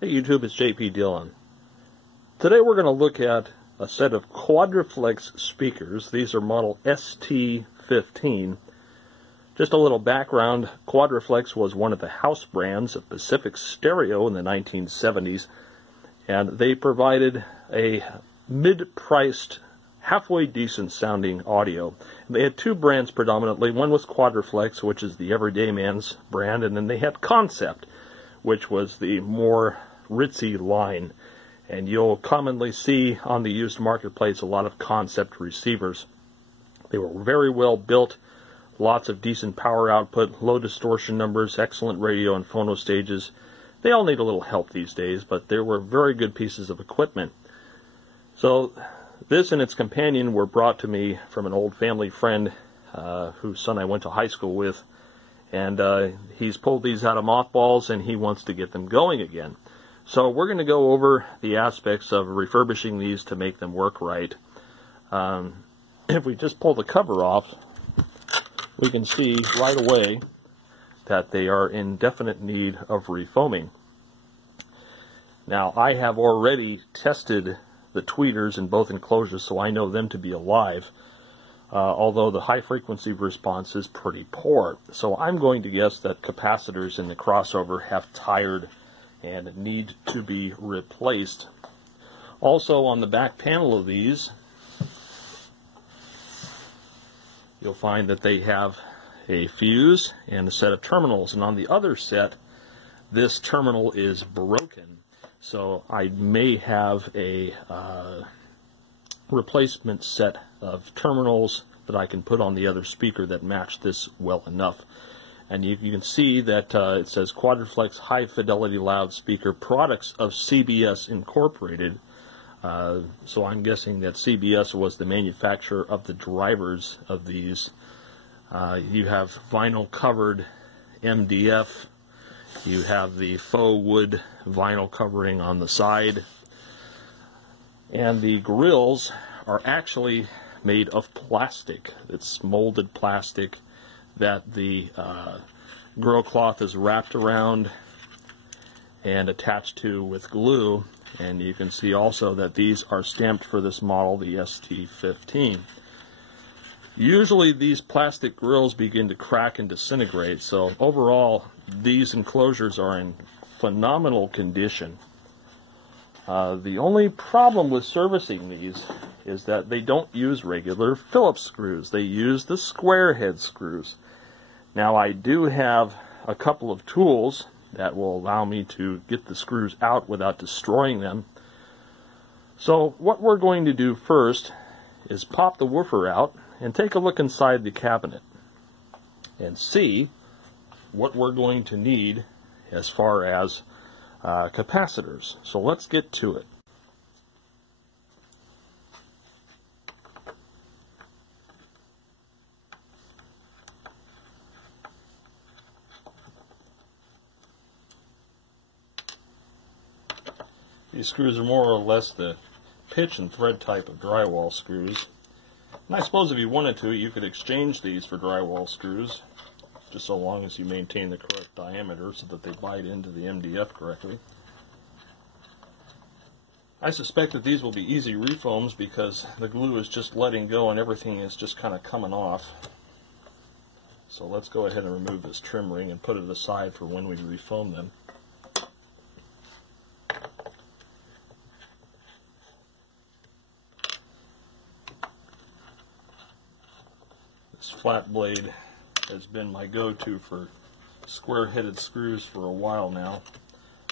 Hey YouTube, it's JP Dillon. Today we're going to look at a set of Quadraflex speakers. These are model ST15. Just a little background, Quadraflex was one of the house brands of Pacific Stereo in the 1970s, and they provided a mid-priced, halfway decent sounding audio. They had two brands predominantly. One was Quadraflex, which is the everyday man's brand, and then they had Concept, which was the more ritzy line. And you'll commonly see on the used marketplace a lot of Concept receivers. They were very well built, lots of decent power output, low distortion numbers, excellent radio and phono stages. They all need a little help these days, but they were very good pieces of equipment. So this and its companion were brought to me from an old family friend whose son I went to high school with. And he's pulled these out of mothballs and he wants to get them going again. So we're going to go over the aspects of refurbishing these to make them work right. If we just pull the cover off, we can see right away that they are in definite need of refoaming. Now, I have already tested the tweeters in both enclosures, so I know them to be alive, although the high frequency response is pretty poor. So I'm going to guess that capacitors in the crossover have tired and need to be replaced. Also, on the back panel of these, you'll find that they have a fuse and a set of terminals, and on the other set, this terminal is broken. So I may have a replacement set of terminals that I can put on the other speaker that match this well enough. And you can see that it says Quadraflex High Fidelity Loudspeaker, products of CBS Incorporated. So I'm guessing that CBS was the manufacturer of the drivers of these. You have vinyl covered MDF. You have the faux wood vinyl covering on the side. And the grills are actually made of plastic. It's molded plastic that the grill cloth is wrapped around and attached to with glue. And you can see also that these are stamped for this model, the ST15. Usually these plastic grills begin to crack and disintegrate, so overall these enclosures are in phenomenal condition. The only problem with servicing these is that they don't use regular Phillips screws. They use the square head screws. Now, I do have a couple of tools that will allow me to get the screws out without destroying them. So what we're going to do first is pop the woofer out and take a look inside the cabinet and see what we're going to need as far as capacitors. So let's get to it. These screws are more or less the pitch and thread type of drywall screws. And I suppose if you wanted to, you could exchange these for drywall screws, just so long as you maintain the correct diameter so that they bite into the MDF correctly. I suspect that these will be easy refoams because the glue is just letting go and everything is just kind of coming off. So let's go ahead and remove this trim ring and put it aside for when we refoam them. This flat blade has been my go-to for square-headed screws for a while now.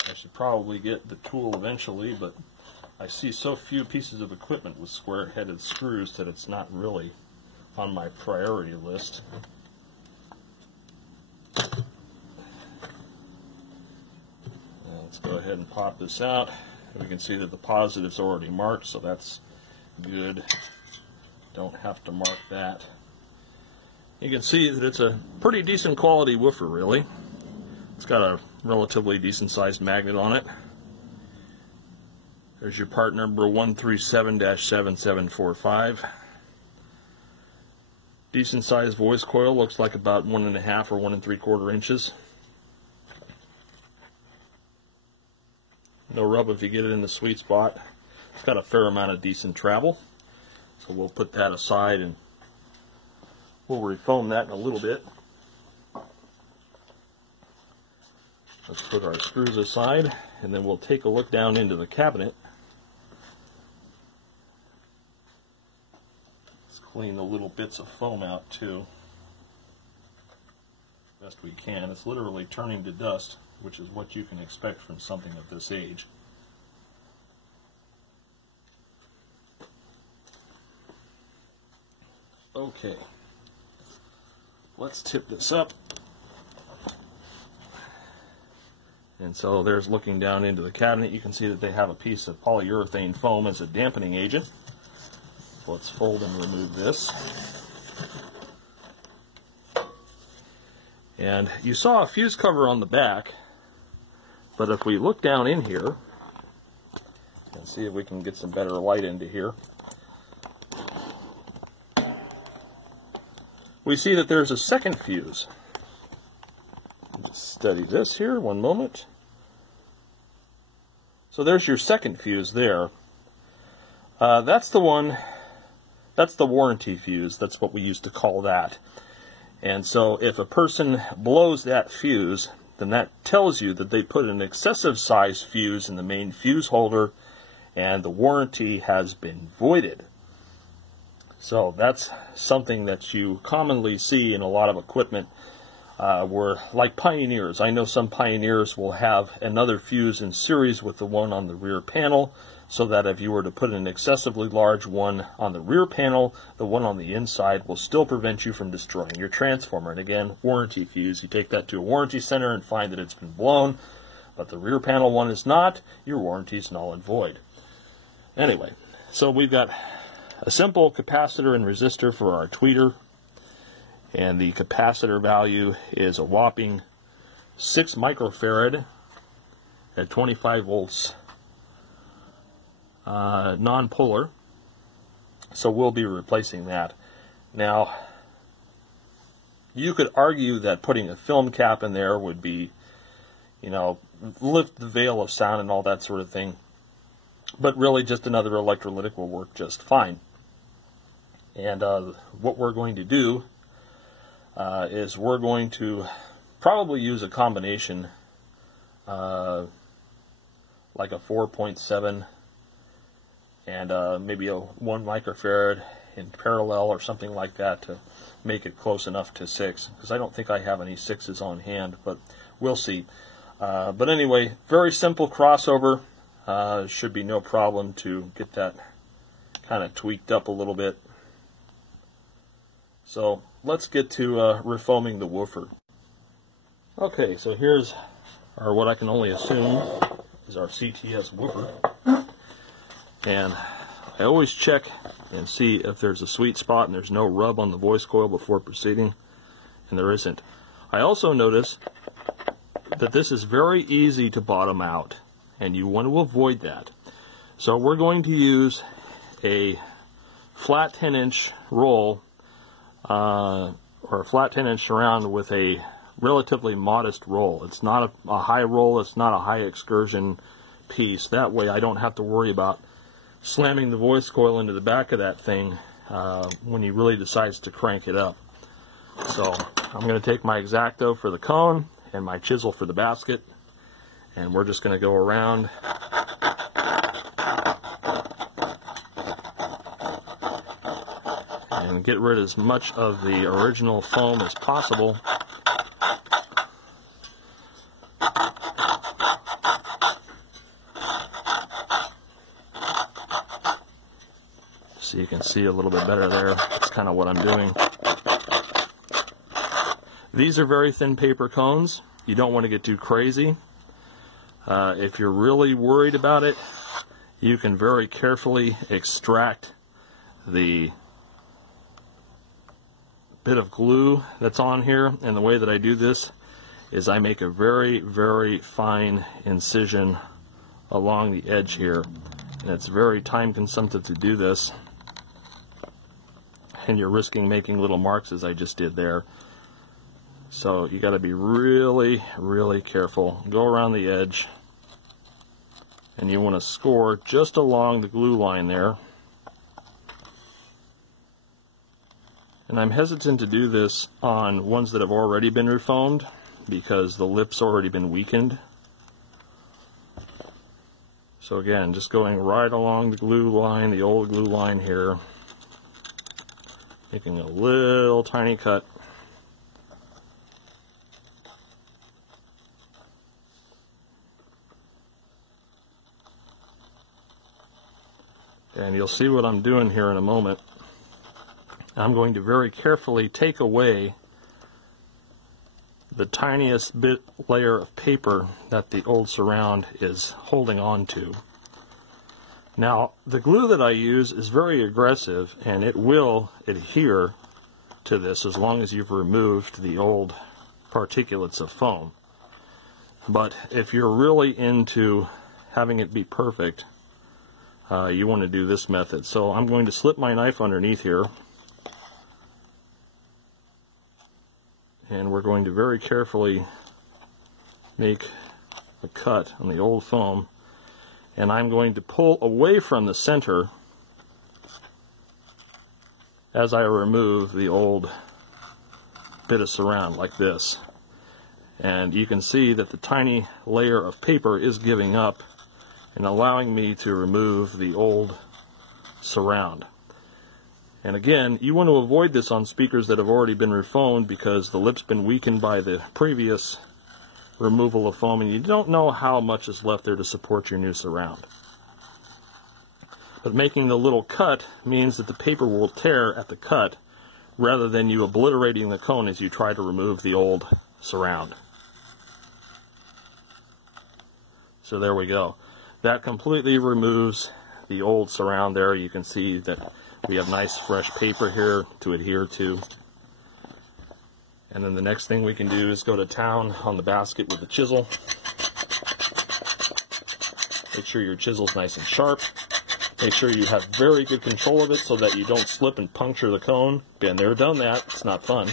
I should probably get the tool eventually, but I see so few pieces of equipment with square-headed screws that it's not really on my priority list. Now let's go ahead and pop this out. We can see that the positive's already marked, so that's good. Don't have to mark that. You can see that it's a pretty decent quality woofer, really. It's got a relatively decent sized magnet on it. There's your part number 137-7745. Decent sized voice coil, looks like about 1.5 or 1 3/4 inches. No rub if you get it in the sweet spot. It's got a fair amount of decent travel. So we'll put that aside and we'll refoam that in a little bit. Let's put our screws aside, and then we'll take a look down into the cabinet. Let's clean the little bits of foam out too, best we can. It's literally turning to dust, which is what you can expect from something of this age. Okay, let's tip this up. And so there's looking down into the cabinet. You can see that they have a piece of polyurethane foam as a dampening agent. So let's fold and remove this. And you saw a fuse cover on the back, but if we look down in here and see if we can get some better light into here, we see that there's a second fuse. Just study this here, one moment. So there's your second fuse there. That's the one, that's the warranty fuse. That's what we used to call that. And so if a person blows that fuse, then that tells you that they put an excessive size fuse in the main fuse holder and the warranty has been voided. So that's something that you commonly see in a lot of equipment. Were like Pioneers. I know some Pioneers will have another fuse in series with the one on the rear panel, so that if you were to put an excessively large one on the rear panel, the one on the inside will still prevent you from destroying your transformer. And again, warranty fuse. You take that to a warranty center and find that it's been blown, but the rear panel one is not. Your warranty is null and void. Anyway, so we've got a simple capacitor and resistor for our tweeter. And the capacitor value is a whopping 6 microfarad at 25 volts non-polar. So we'll be replacing that. Now, you could argue that putting a film cap in there would be, you know, lift the veil of sound and all that sort of thing. But really just another electrolytic will work just fine. And what we're going to do is we're going to probably use a combination like a 4.7 and maybe a 1 microfarad in parallel or something like that to make it close enough to 6, because I don't think I have any 6s on hand, but we'll see. But anyway, very simple crossover. Should be no problem to get that kind of tweaked up a little bit. So let's get to refoaming the woofer. Okay, so here's our, what I can only assume is our CTS woofer. And I always check and see if there's a sweet spot and there's no rub on the voice coil before proceeding, and there isn't. I also notice that this is very easy to bottom out, and you want to avoid that. So we're going to use a flat 10-inch roll or a flat 10-inch surround with a relatively modest roll. It's not a high roll, it's not a high excursion piece. That way I don't have to worry about slamming the voice coil into the back of that thing when he really decides to crank it up. So I'm going to take my X-Acto for the cone and my chisel for the basket, and we're just going to go around and get rid of as much of the original foam as possible. So you can see a little bit better there. That's kind of what I'm doing. These are very thin paper cones. You don't want to get too crazy. If you're really worried about it, you can very carefully extract the bit of glue that's on here. And the way that I do this is I make a very, very fine incision along the edge here. And it's very time consumptive to do this. And you're risking making little marks as I just did there. So you got to be really, really careful. Go around the edge and you want to score just along the glue line there. And I'm hesitant to do this on ones that have already been refoamed because the lip's already been weakened. So again, just going right along the glue line, the old glue line here, making a little tiny cut. And you'll see what I'm doing here in a moment. I'm going to very carefully take away the tiniest layer of paper that the old surround is holding on to. Now, the glue that I use is very aggressive, and it will adhere to this as long as you've removed the old particulates of foam. But if you're really into having it be perfect, you want to do this method. So I'm going to slip my knife underneath here, and we're going to very carefully make a cut on the old foam, and I'm going to pull away from the center as I remove the old bit of surround, like this. And you can see that the tiny layer of paper is giving up and allowing me to remove the old surround. And again, you want to avoid this on speakers that have already been refoamed because the lip's been weakened by the previous removal of foam, and you don't know how much is left there to support your new surround. But making the little cut means that the paper will tear at the cut rather than you obliterating the cone as you try to remove the old surround. So there we go. That completely removes the old surround there. You can see that we have nice fresh paper here to adhere to. And then the next thing we can do is go to town on the basket with a chisel. Make sure your chisel's nice and sharp. Make sure you have very good control of it so that you don't slip and puncture the cone. Been there, done that. It's not fun.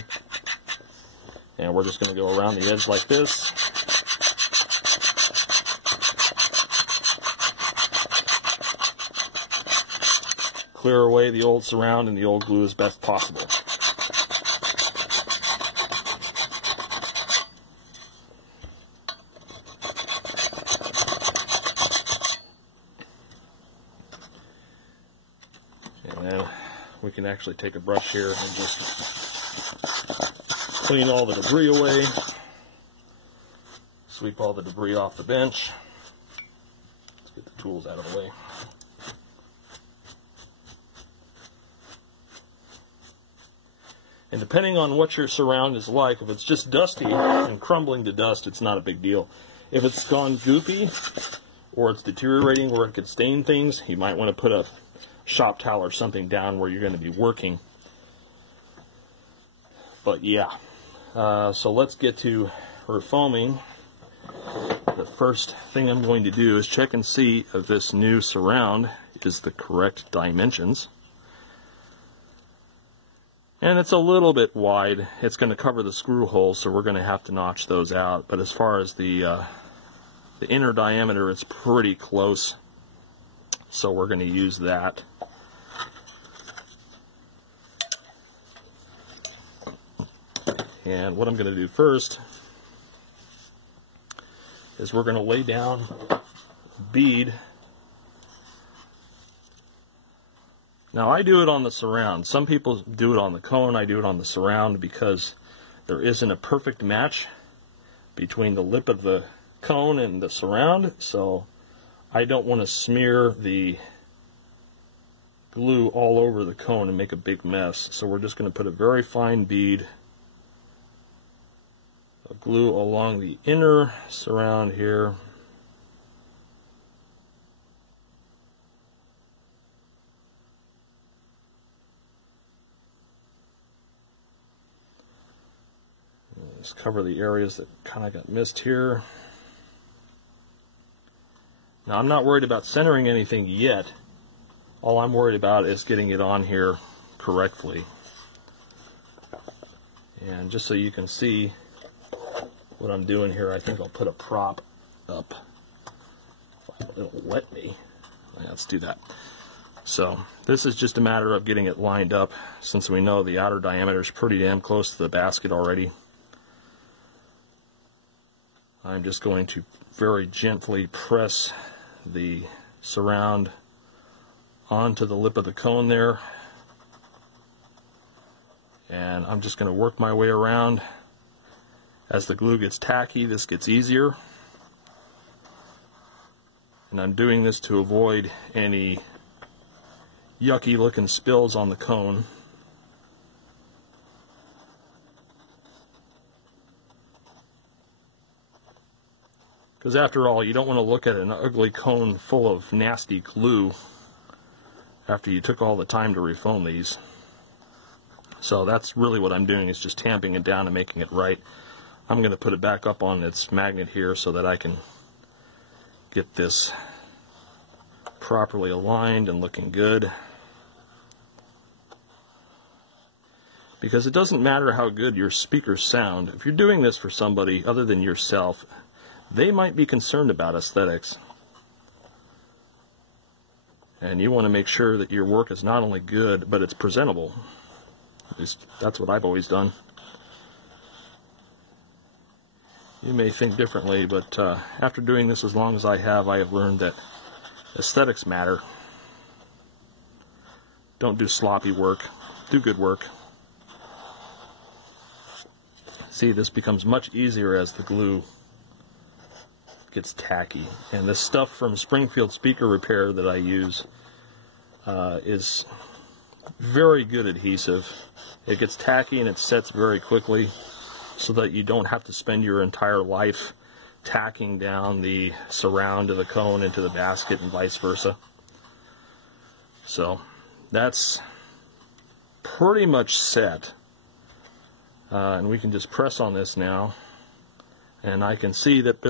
And we're just going to go around the edge like this. Clear away the old surround and the old glue as best possible. And then we can actually take a brush here and just clean all the debris away. Sweep all the debris off the bench. Let's get the tools out of the way. And depending on what your surround is like, if it's just dusty and crumbling to dust, it's not a big deal. If it's gone goopy or it's deteriorating where it could stain things, you might want to put a shop towel or something down where you're going to be working. But yeah, so let's get to refoaming. The first thing I'm going to do is check and see if this new surround is the correct dimensions. And it's a little bit wide. It's going to cover the screw holes, so we're going to have to notch those out. But as far as the inner diameter, it's pretty close. So we're going to use that. And what I'm going to do first is we're going to lay down a bead. Now I do it on the surround. Some people do it on the cone. I do it on the surround because there isn't a perfect match between the lip of the cone and the surround. So I don't want to smear the glue all over the cone and make a big mess. So we're just going to put a very fine bead of glue along the inner surround here. Just cover the areas that kind of got missed here. Now I'm not worried about centering anything yet. All I'm worried about is getting it on here correctly. And just so you can see what I'm doing here, I think I'll put a prop up. If I can it'll let me. Let's do that. So this is just a matter of getting it lined up, since we know the outer diameter is pretty damn close to the basket already. I'm just going to very gently press the surround onto the lip of the cone there, and I'm just going to work my way around. As the glue gets tacky, this gets easier, and I'm doing this to avoid any yucky looking spills on the cone. Because after all, you don't want to look at an ugly cone full of nasty glue after you took all the time to refoam these. So that's really what I'm doing, is just tamping it down and making it right. I'm going to put it back up on its magnet here so that I can get this properly aligned and looking good. Because it doesn't matter how good your speakers sound, if you're doing this for somebody other than yourself, they might be concerned about aesthetics. And you want to make sure that your work is not only good, but it's presentable. At least that's what I've always done. You may think differently, but after doing this as long as I have learned that aesthetics matter. Don't do sloppy work. Do good work. See, this becomes much easier as the glue gets tacky. And this stuff from Springfield Speaker Repair that I use is very good adhesive. It gets tacky and it sets very quickly, so that you don't have to spend your entire life tacking down the surround of the cone into the basket and vice versa. So that's pretty much set. And we can just press on this now, and I can see that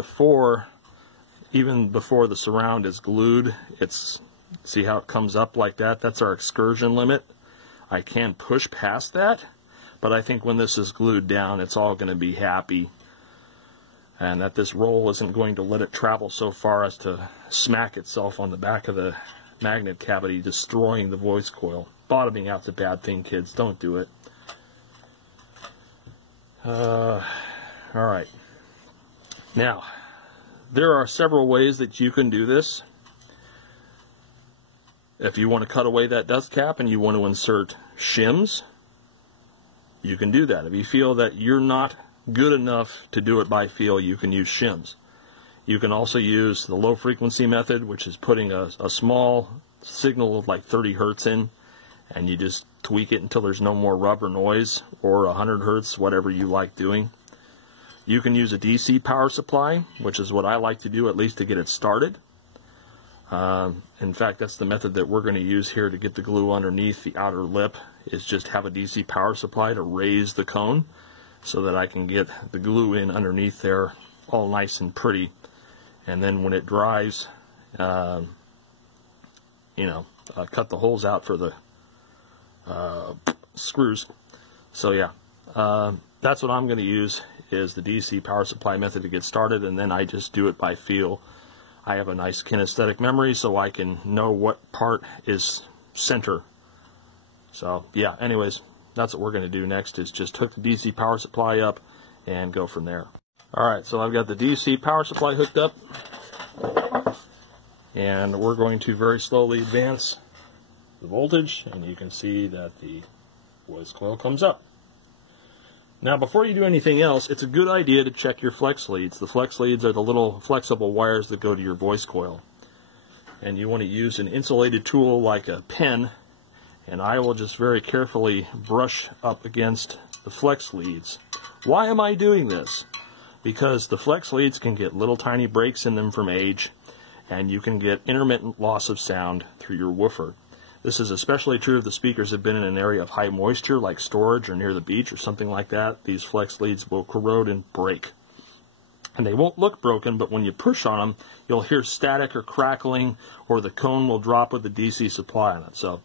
even before the surround is glued, see how it comes up like that? That's our excursion limit. I can push past that, but I think when this is glued down, it's all going to be happy, and that this roll isn't going to let it travel so far as to smack itself on the back of the magnet cavity, destroying the voice coil. Bottoming out's a bad thing, kids. Don't do it. Alright. Now, there are several ways that you can do this. If you want to cut away that dust cap and you want to insert shims, you can do that. If you feel that you're not good enough to do it by feel, you can use shims. You can also use the low frequency method, which is putting a small signal of like 30 hertz in, and you just tweak it until there's no more rub or noise, or 100 hertz, whatever you like doing. You can use a DC power supply, which is what I like to do, at least to get it started. In fact, that's the method that we're going to use here to get the glue underneath the outer lip, is just have a DC power supply to raise the cone so that I can get the glue in underneath there all nice and pretty. And then when it dries, cut the holes out for the screws. So yeah, that's what I'm going to use, is the DC power supply method to get started, and then I just do it by feel. I have a nice kinesthetic memory, so I can know what part is center. So yeah, anyways, that's what we're going to do next, is just hook the DC power supply up and go from there. Alright, so I've got the DC power supply hooked up, and we're going to very slowly advance the voltage, and you can see that the voice coil comes up. Now, before you do anything else, it's a good idea to check your flex leads. The flex leads are the little flexible wires that go to your voice coil. And you want to use an insulated tool like a pen, and I will just very carefully brush up against the flex leads. Why am I doing this? Because the flex leads can get little tiny breaks in them from age, and you can get intermittent loss of sound through your woofer. This is especially true if the speakers have been in an area of high moisture, like storage or near the beach or something like that. These flex leads will corrode and break. And they won't look broken, but when you push on them, you'll hear static or crackling, or the cone will drop with the DC supply on it. So,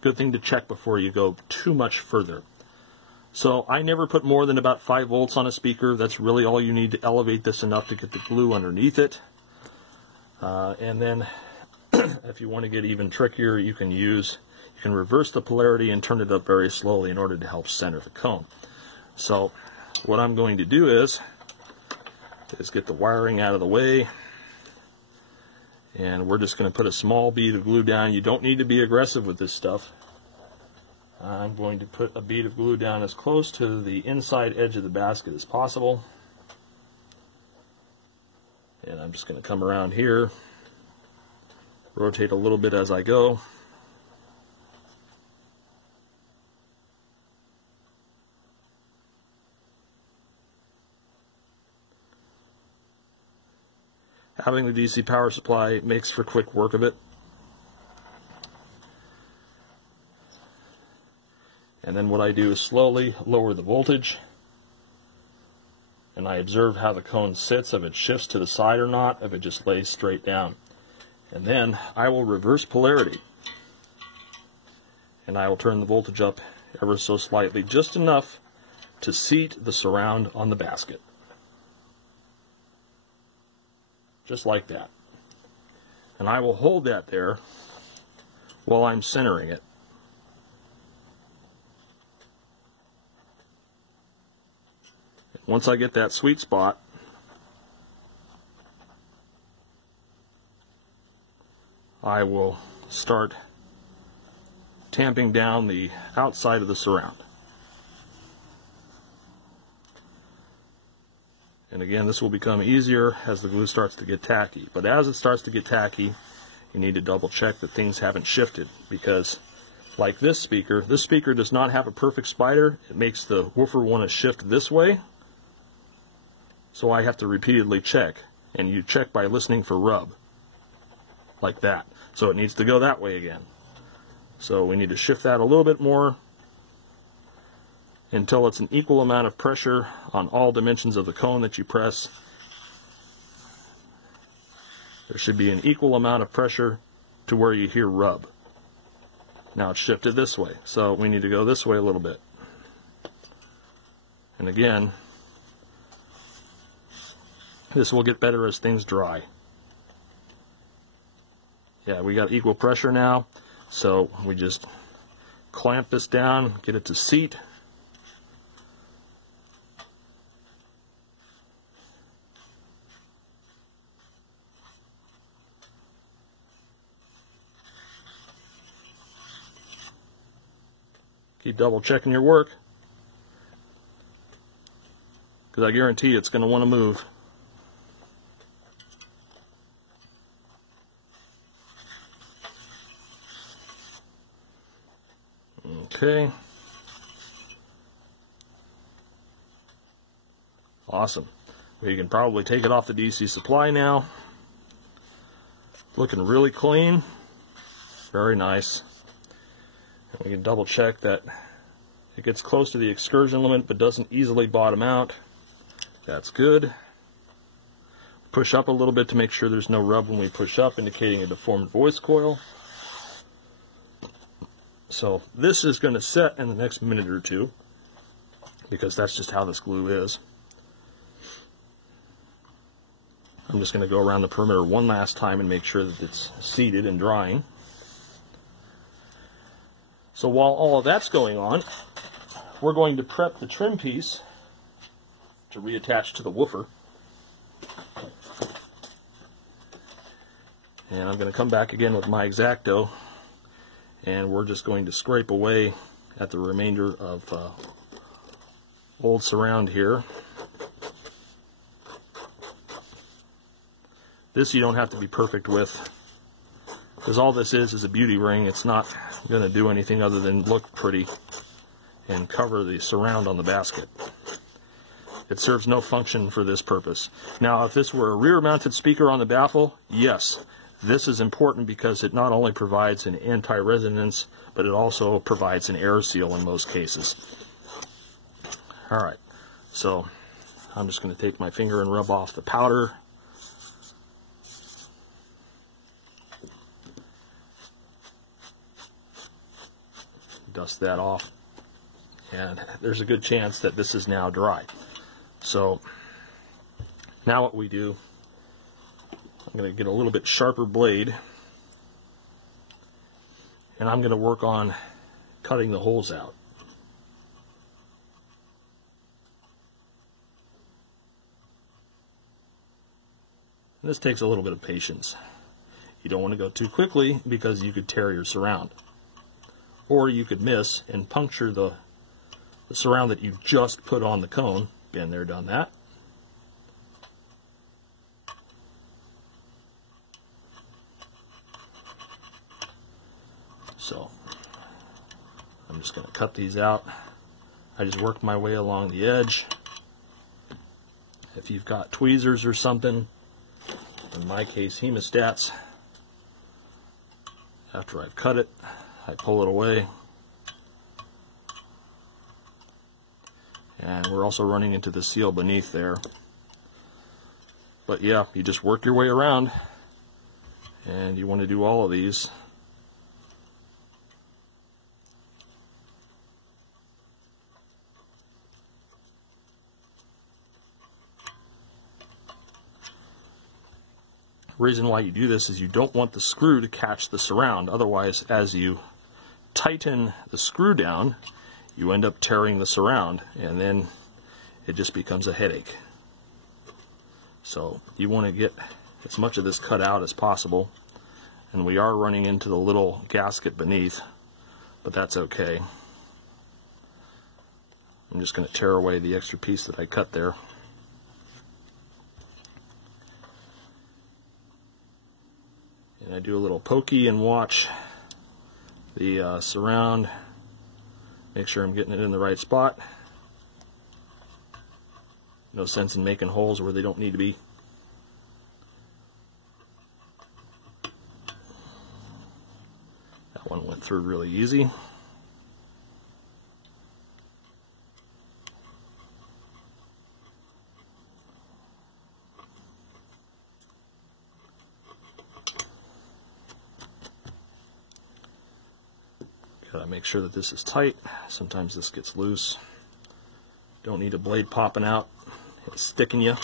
good thing to check before you go too much further. So, I never put more than about 5 volts on a speaker. That's really all you need to elevate this enough to get the glue underneath it. And then if you want to get even trickier, you can reverse the polarity and turn it up very slowly in order to help center the cone. So what I'm going to do is get the wiring out of the way, and we're just going to put a small bead of glue down. You don't need to be aggressive with this stuff. I'm going to put a bead of glue down as close to the inside edge of the basket as possible. And I'm just going to come around here, rotate a little bit as I go. Having the DC power supply makes for quick work of it. And then what I do is slowly lower the voltage, and I observe how the cone sits, if it shifts to the side or not, if it just lays straight down. And then I will reverse polarity, and I will turn the voltage up ever so slightly, just enough to seat the surround on the basket. Just like that. And I will hold that there while I'm centering it. Once I get that sweet spot, I will start tamping down the outside of the surround. And again, this will become easier as the glue starts to get tacky. But as it starts to get tacky, you need to double check that things haven't shifted, because like this speaker does not have a perfect spider. It makes the woofer want to shift this way. So I have to repeatedly check, and you check by listening for rub, like that. So it needs to go that way again. So we need to shift that a little bit more until it's an equal amount of pressure on all dimensions of the cone that you press. There should be an equal amount of pressure to where you hear rub. Now it's shifted this way, so we need to go this way a little bit. And again, this will get better as things dry. Yeah, we got equal pressure now, so we just clamp this down, get it to seat. Keep double checking your work, because I guarantee it's going to want to move. Okay. Awesome. Well, you can probably take it off the DC supply now. Looking really clean. Very nice. And we can double check that it gets close to the excursion limit but doesn't easily bottom out. That's good. Push up a little bit to make sure there's no rub when we push up, indicating a deformed voice coil. So this is going to set in the next minute or two, because that's just how this glue is. I'm just going to go around the perimeter one last time and make sure that it's seated and drying. So while all of that's going on, we're going to prep the trim piece to reattach to the woofer. And I'm going to come back again with my X-Acto, and we're just going to scrape away at the remainder of old surround here. This you don't have to be perfect with, because all this is a beauty ring. It's not going to do anything other than look pretty and cover the surround on the basket. It serves no function for this purpose. Now, if this were a rear-mounted speaker on the baffle, yes, this is important, because it not only provides an anti-resonance, but it also provides an air seal in most cases. Alright, so I'm just going to take my finger and rub off the powder. Dust that off. And there's a good chance that this is now dry. So now what we do, I'm I'm going to get a little bit sharper blade, and I'm going to work on cutting the holes out. And this takes a little bit of patience. You don't want to go too quickly because you could tear your surround. Or you could miss and puncture the surround that you just put on the cone. Been there, done that. So I'm just going to cut these out. I just work my way along the edge. If you've got tweezers or something, in my case hemostats, after I've cut it, I pull it away. And we're also running into the seal beneath there. But yeah, you just work your way around, and you want to do all of these. The reason why you do this is you don't want the screw to catch the surround. Otherwise, as you tighten the screw down, you end up tearing the surround, and then it just becomes a headache. So you want to get as much of this cut out as possible. And we are running into the little gasket beneath, but that's okay. I'm just going to tear away the extra piece that I cut there. And I do a little pokey and watch the surround. Make sure I'm getting it in the right spot. No sense in making holes where they don't need to be. That one went through really easy. Gotta make sure that this is tight. Sometimes this gets loose. Don't need a blade popping out. It's sticking you.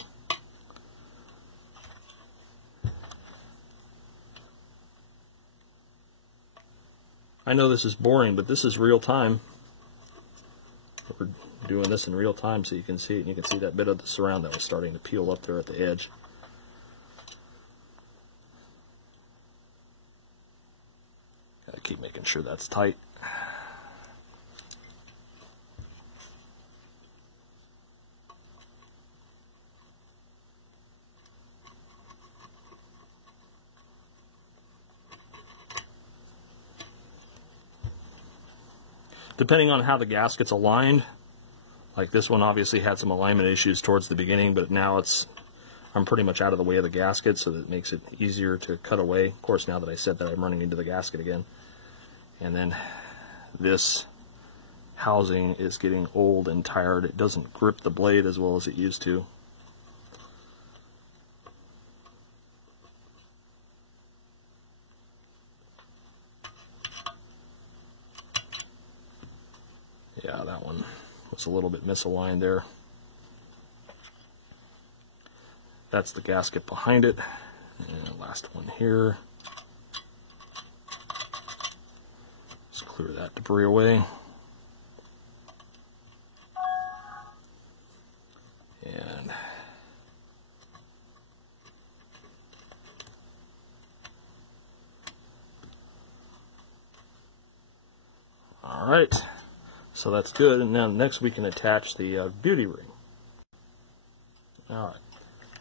I know this is boring, but this is real time. We're doing this in real time so you can see it, and you can see that bit of the surround that was starting to peel up there at the edge. Gotta keep making sure that's tight. Depending on how the gasket's aligned, like this one obviously had some alignment issues towards the beginning, but now I'm pretty much out of the way of the gasket, so that it makes it easier to cut away. Of course, now that I said that, I'm running into the gasket again. And then this housing is getting old and tired. It doesn't grip the blade as well as it used to. Yeah, that one was a little bit misaligned there. That's the gasket behind it. And last one here. Let's clear that debris away. And all right. So that's good, and now next we can attach the beauty ring. Alright,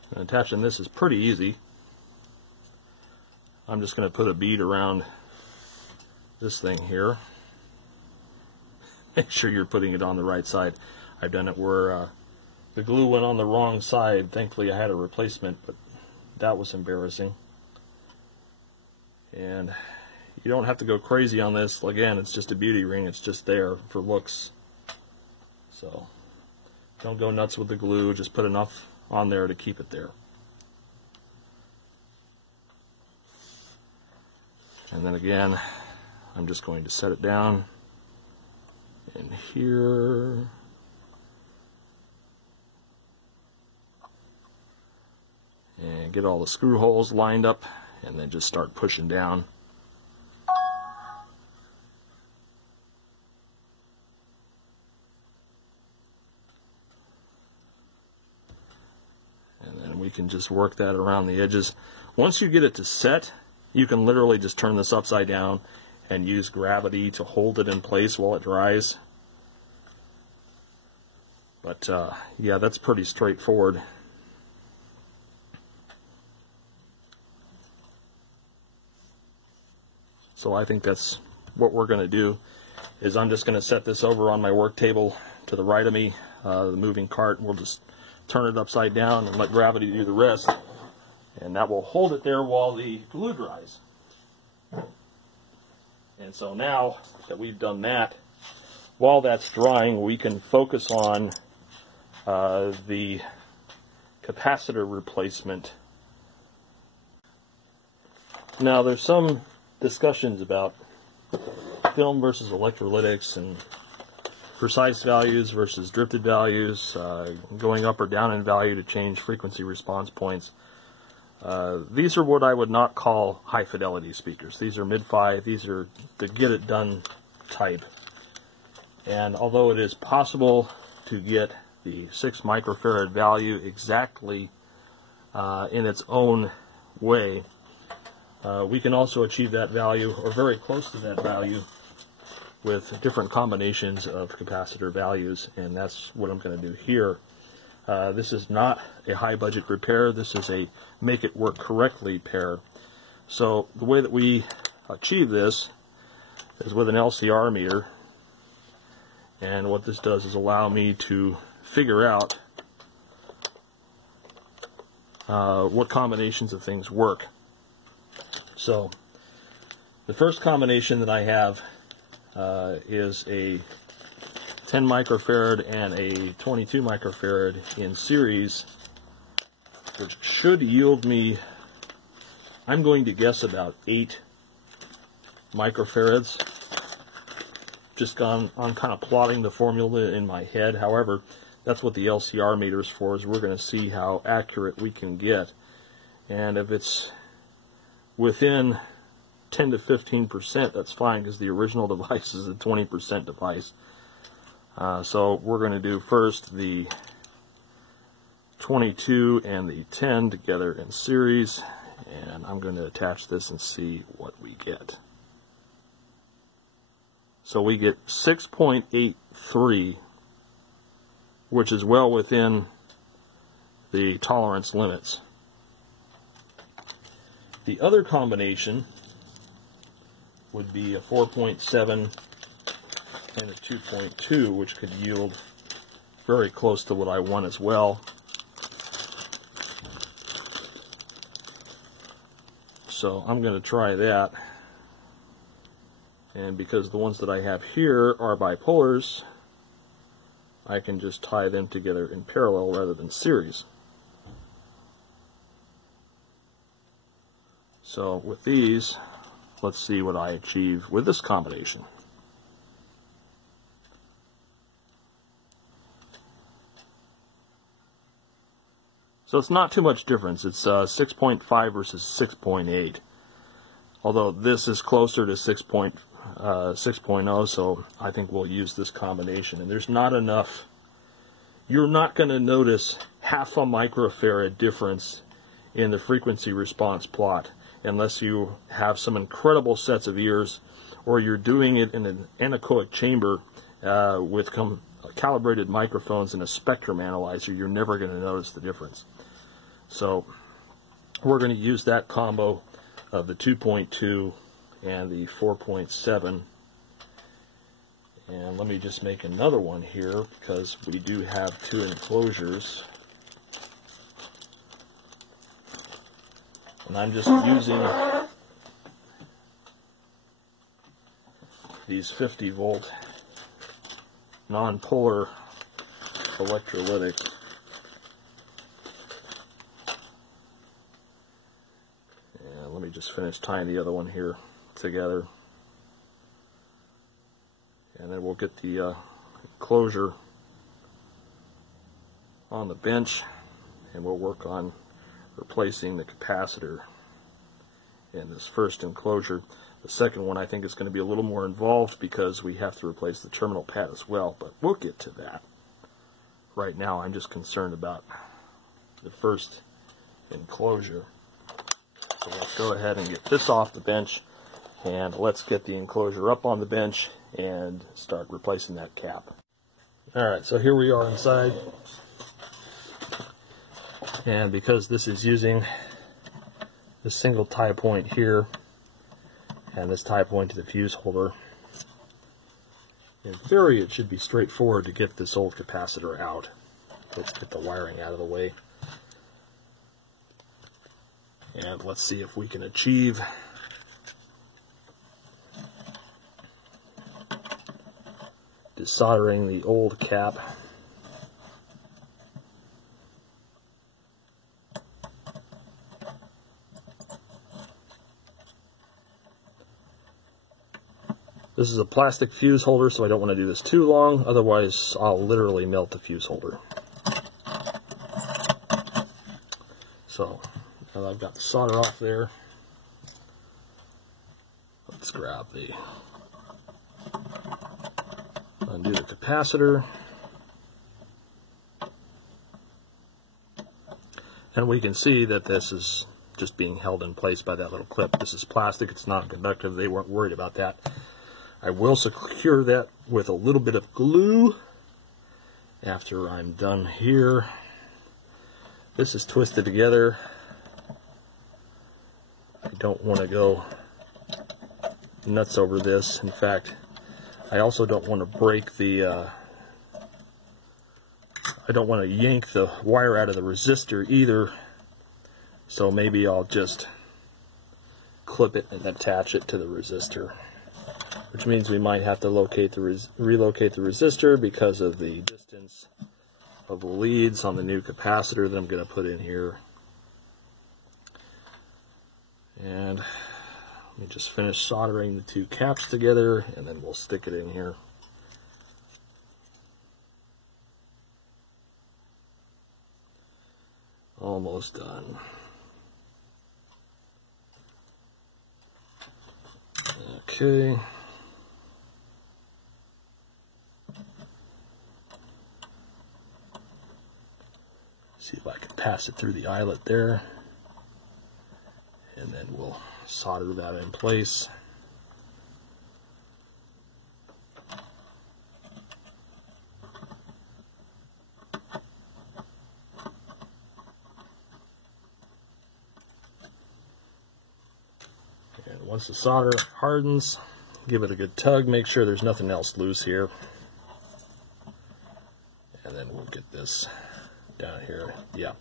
and attaching this is pretty easy. I'm just going to put a bead around this thing here. Make sure you're putting it on the right side. I've done it where the glue went on the wrong side. Thankfully I had a replacement, but that was embarrassing. And you don't have to go crazy on this. Again, it's just a beauty ring. It's just there for looks. So don't go nuts with the glue. Just put enough on there to keep it there. And then again, I'm just going to set it down in here. And and get all the screw holes lined up, and then just start pushing down. And then we can just work that around the edges. Once you get it to set, you can literally just turn this upside down and use gravity to hold it in place while it dries. But yeah, that's pretty straightforward. So I think that's what we're going to do, is I'm just going to set this over on my work table to the right of me, the moving cart, and we'll just turn it upside down and let gravity do the rest. And that will hold it there while the glue dries. And so now that we've done that, while that's drying, we can focus on the capacitor replacement. Now there's some discussions about film versus electrolytics and precise values versus drifted values, going up or down in value to change frequency response points. These are what I would not call high fidelity speakers. These are mid-fi, these are the get it done type. And although it is possible to get the 6 microfarad value exactly in its own way, we can also achieve that value, or very close to that value, with different combinations of capacitor values, and that's what I'm going to do here. This is not a high budget repair, this is a make it work correctly pair. So the way that we achieve this is with an LCR meter, and what this does is allow me to figure out what combinations of things work. So the first combination that I have is a 10 microfarad and a 22 microfarad in series, which should yield me, I'm going to guess, about 8 microfarads. Just on kind of plotting the formula in my head. However, that's what the LCR meter is for, is we're going to see how accurate we can get. And if it's within 10 to 15%, that's fine, because the original device is a 20% device. So we're going to do first the 22 and the 10 together in series, and I'm going to attach this and see what we get. So we get 6.83, which is well within the tolerance limits. The other combination would be a 4.7 and a 2.2, which could yield very close to what I want as well. So I'm going to try that. And because the ones that I have here are bipolars, I can just tie them together in parallel rather than series. So with these, let's see what I achieve with this combination. So it's not too much difference. It's 6.5 versus 6.8. Although this is closer to 6.0, so I think we'll use this combination. And there's not enough. You're not going to notice half a microfarad difference in the frequency response plot unless you have some incredible sets of ears, or you're doing it in an anechoic chamber with calibrated microphones and a spectrum analyzer. You're never going to notice the difference. So we're going to use that combo of the 2.2 and the 4.7. And let me just make another one here, because we do have 2 enclosures. And I'm just using these 50 volt non-polar electrolytic. And let me just finish tying the other one here together. And then we'll get the enclosure on the bench, and we'll work on replacing the capacitor in this first enclosure. The second one I think is going to be a little more involved because we have to replace the terminal pad as well, but we'll get to that. Right now I'm just concerned about the first enclosure. So let's go ahead and get this off the bench, and let's get the enclosure up on the bench and start replacing that cap. Alright, so here we are inside, and because this is using this single tie point here and this tie point to the fuse holder, in theory it should be straightforward to get this old capacitor out. Let's get the wiring out of the way, and let's see if we can achieve desoldering the old cap. This is a plastic fuse holder, so I don't want to do this too long, otherwise I'll literally melt the fuse holder. So, now that I've got the solder off there, let's grab undo the capacitor, and we can see that this is just being held in place by that little clip. This is plastic, it's not conductive, they weren't worried about that. I will secure that with a little bit of glue after I'm done here. This is twisted together. I don't want to go nuts over this. In fact, I also don't want to break the I don't want to yank the wire out of the resistor either, so maybe I'll just clip it and attach it to the resistor, which means we might have to relocate the resistor because of the distance of the leads on the new capacitor that I'm going to put in here. And let me just finish soldering the two caps together, and then we'll stick it in here. Almost done. Okay. See if I can pass it through the eyelet there, and then we'll solder that in place. And once the solder hardens, give it a good tug, make sure there's nothing else loose here, and then we'll get this down here. Yeah,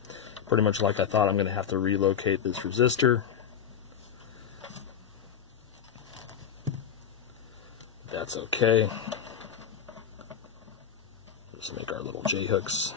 pretty much like I thought. I'm going to have to relocate this resistor. That's okay. Just make our little J-hooks.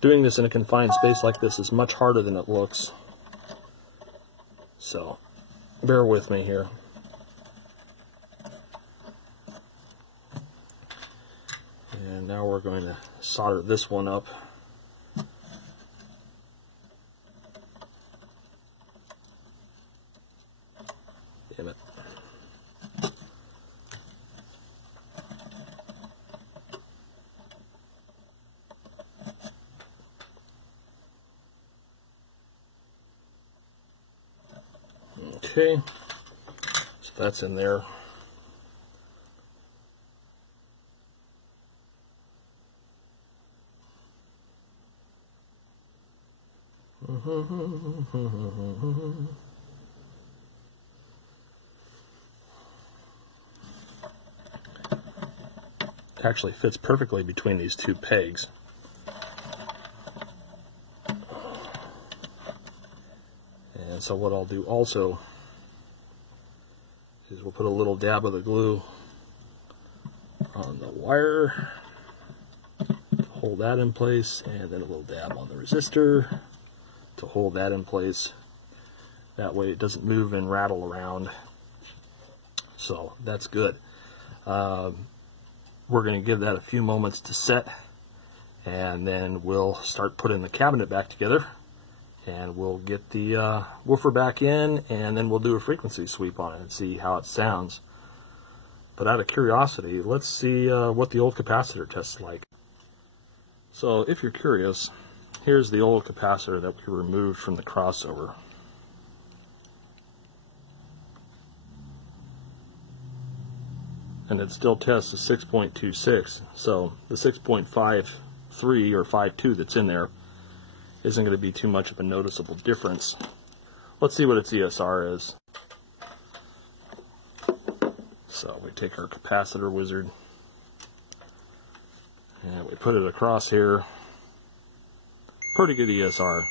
Doing this in a confined space like this is much harder than it looks, so bear with me here. And now we're going to solder this one up. Damn it. Okay, so that's in there. Actually fits perfectly between these two pegs. And so what I'll do also is we'll put a little dab of the glue on the wire. hold that in place, and then a little dab on the resistor to hold that in place. That way it doesn't move and rattle around. So that's good. We're going to give that a few moments to set, and then we'll start putting the cabinet back together, and we'll get the woofer back in, and then we'll do a frequency sweep on it and see how it sounds. But out of curiosity, let's see what the old capacitor tests like. So if you're curious, here's the old capacitor that we removed from the crossover. And it still tests a 6.26, so the 6.53 or 5.2 that's in there isn't going to be too much of a noticeable difference. Let's see what its ESR is. So we take our capacitor wizard and we put it across here. Pretty good ESR.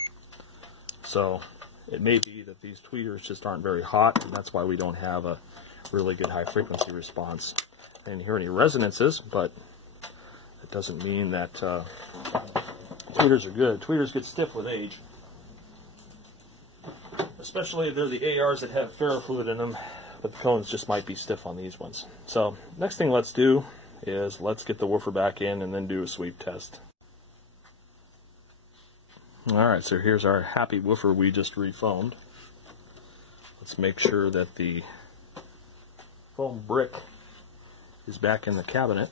So it may be that these tweeters just aren't very hot, and that's why we don't have a really good high frequency response. I didn't hear any resonances, but it doesn't mean that tweeters are good. Tweeters get stiff with age, especially if they're the ARs that have ferrofluid in them, but the cones just might be stiff on these ones. So next thing let's do is let's get the woofer back in and then do a sweep test. Alright, so here's our happy woofer we just refoamed. Let's make sure that the foam brick is back in the cabinet.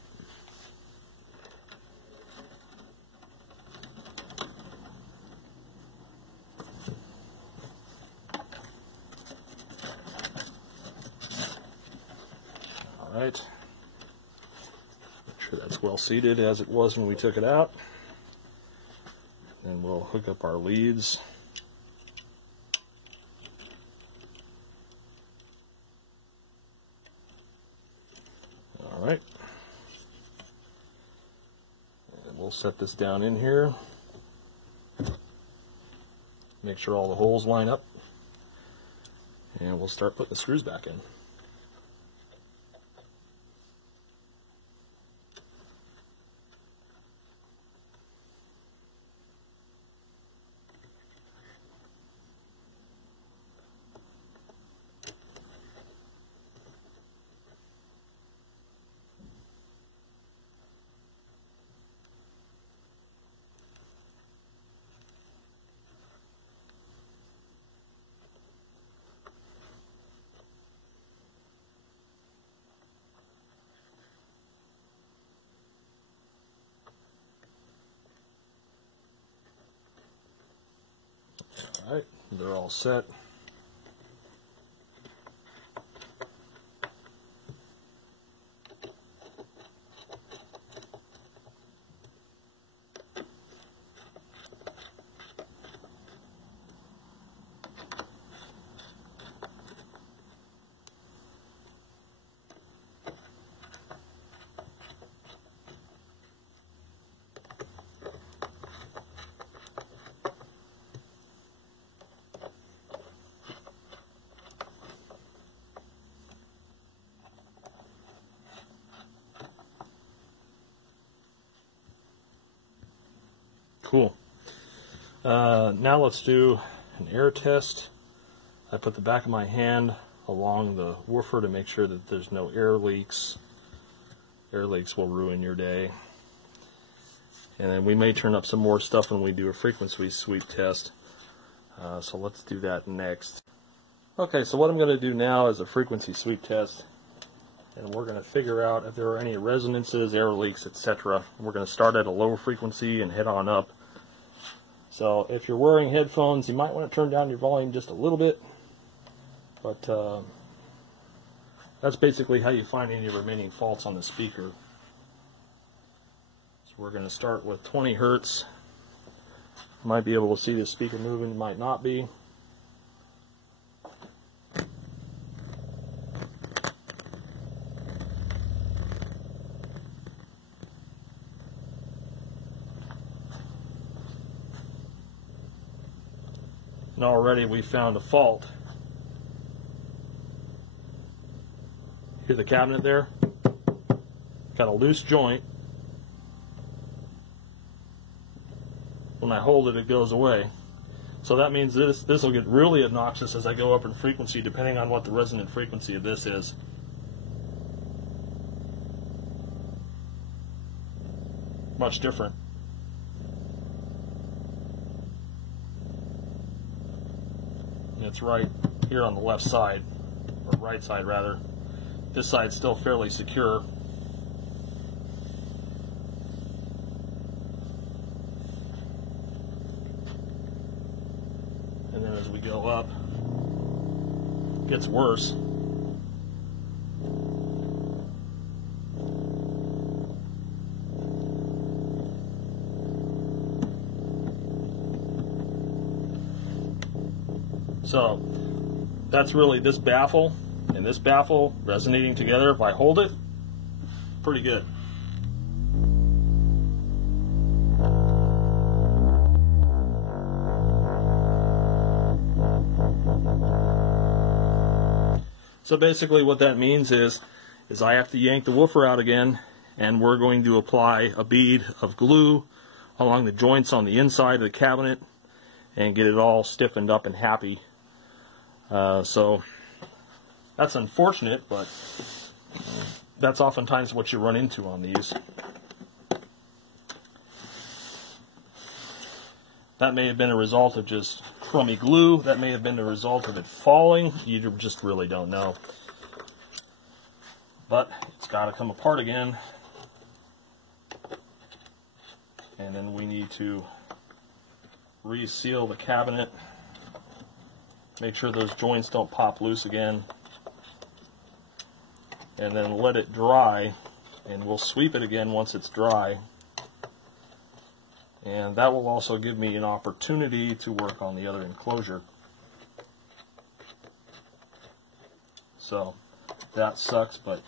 Alright, make sure that's well seated as it was when we took it out. And we'll hook up our leads. Alright, and we'll set this down in here, make sure all the holes line up, and we'll start putting the screws back in. Alright, they're all set. Cool. Now let's do an air test. I put the back of my hand along the woofer to make sure that there's no air leaks. Air leaks will ruin your day. And then we may turn up some more stuff when we do a frequency sweep test. So let's do that next. Okay, so what I'm going to do now is a frequency sweep test. And we're going to figure out if there are any resonances, air leaks, etc. We're going to start at a lower frequency and head on up. So if you're wearing headphones, you might want to turn down your volume just a little bit. But that's basically how you find any remaining faults on the speaker. So we're going to start with 20 hertz. You might be able to see the speaker moving, you might not be. And already we found a fault. Hear the cabinet there? Got a loose joint. when I hold it, it goes away. So that means this will get really obnoxious as I go up in frequency, depending on what the resonant frequency of this is. Much different. And it's right here on the left side, or right side rather. This side's still fairly secure. And then as we go up, it gets worse. So that's really this baffle and this baffle resonating together. If I hold it, pretty good. So basically what that means is I have to yank the woofer out again, and we're going to apply a bead of glue along the joints on the inside of the cabinet and get it all stiffened up and happy. So that's unfortunate, but that's oftentimes what you run into on these. That may have been a result of just crummy glue. That may have been a result of it falling. You just really don't know. But it's got to come apart again. And then we need to reseal the cabinet. Make sure those joints don't pop loose again. And then let it dry. And we'll sweep it again once it's dry. And that will also give me an opportunity to work on the other enclosure. So that sucks, but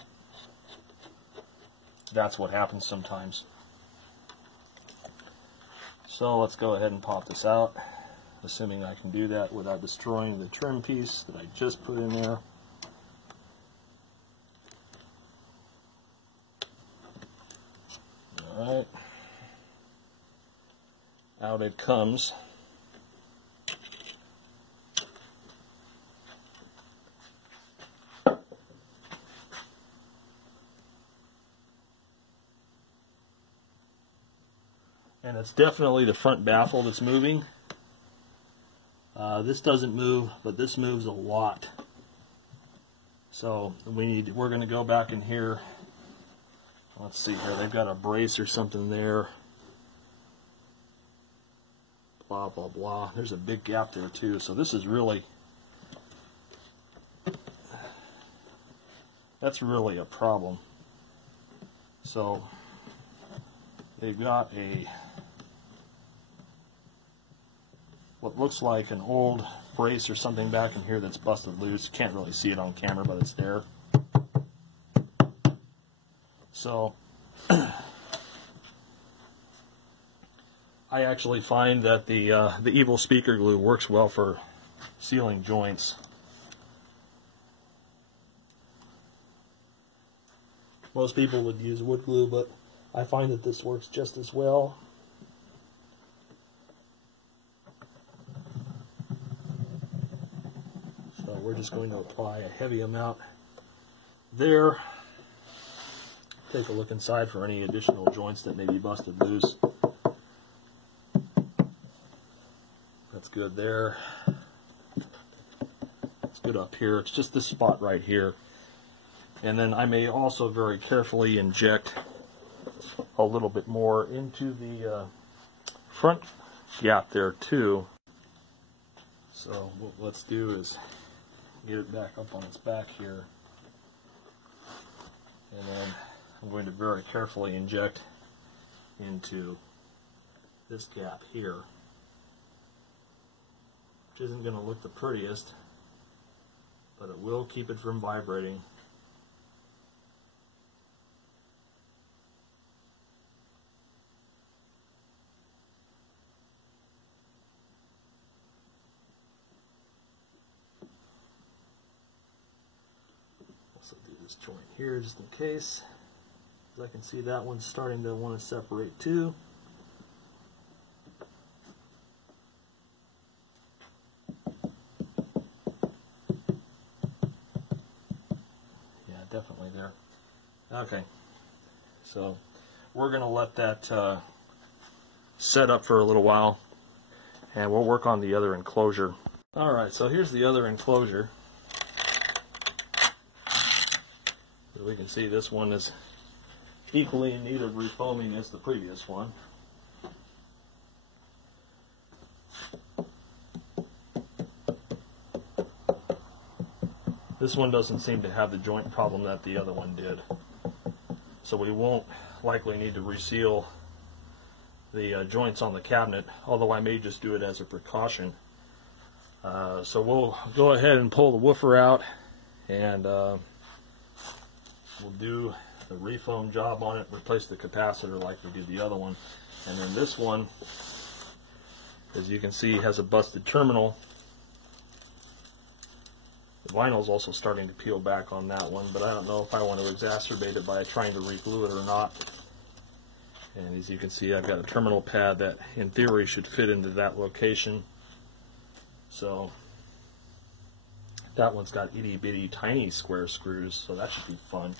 that's what happens sometimes. So let's go ahead and pop this out, assuming I can do that without destroying the trim piece that I just put in there. Alright. Out it comes. And it's definitely the front baffle that's moving. This doesn't move, but this moves a lot. So we're going to go back in here. Let's see here. They've got a brace or something there. Blah, blah, blah. There's a big gap there too. So this is really, that's really a problem. So they've got what looks like an old brace or something back in here that's busted loose. Can't really see it on camera, but it's there. So I actually find that the Evil speaker glue works well for sealing joints. Most people would use wood glue, but I find that this works just as well. So we're just going to apply a heavy amount there. Take a look inside for any additional joints that may be busted loose. That's good there. It's good up here. It's just this spot right here. And then I may also very carefully inject a little bit more into the front gap there too. So what let's do is get it back up on its back here. And then I'm going to very carefully inject into this gap here. Which isn't going to look the prettiest, but it will keep it from vibrating. Also do this joint here just in case, because I can see that one's starting to want to separate too. Okay, so we're going to let that set up for a little while, and we'll work on the other enclosure. Alright, so here's the other enclosure. As we can see, this one is equally in need of refoaming as the previous one. This one doesn't seem to have the joint problem that the other one did. So we won't likely need to reseal the joints on the cabinet, although I may just do it as a precaution. So we'll go ahead and pull the woofer out, and we'll do the refoam job on it, replace the capacitor like we did the other one. And then this one, as you can see, has a busted terminal. The vinyl is also starting to peel back on that one, but I don't know if I want to exacerbate it by trying to re-glue it or not. And as you can see, I've got a terminal pad that in theory should fit into that location. So that one's got itty bitty tiny square screws, so that should be fun.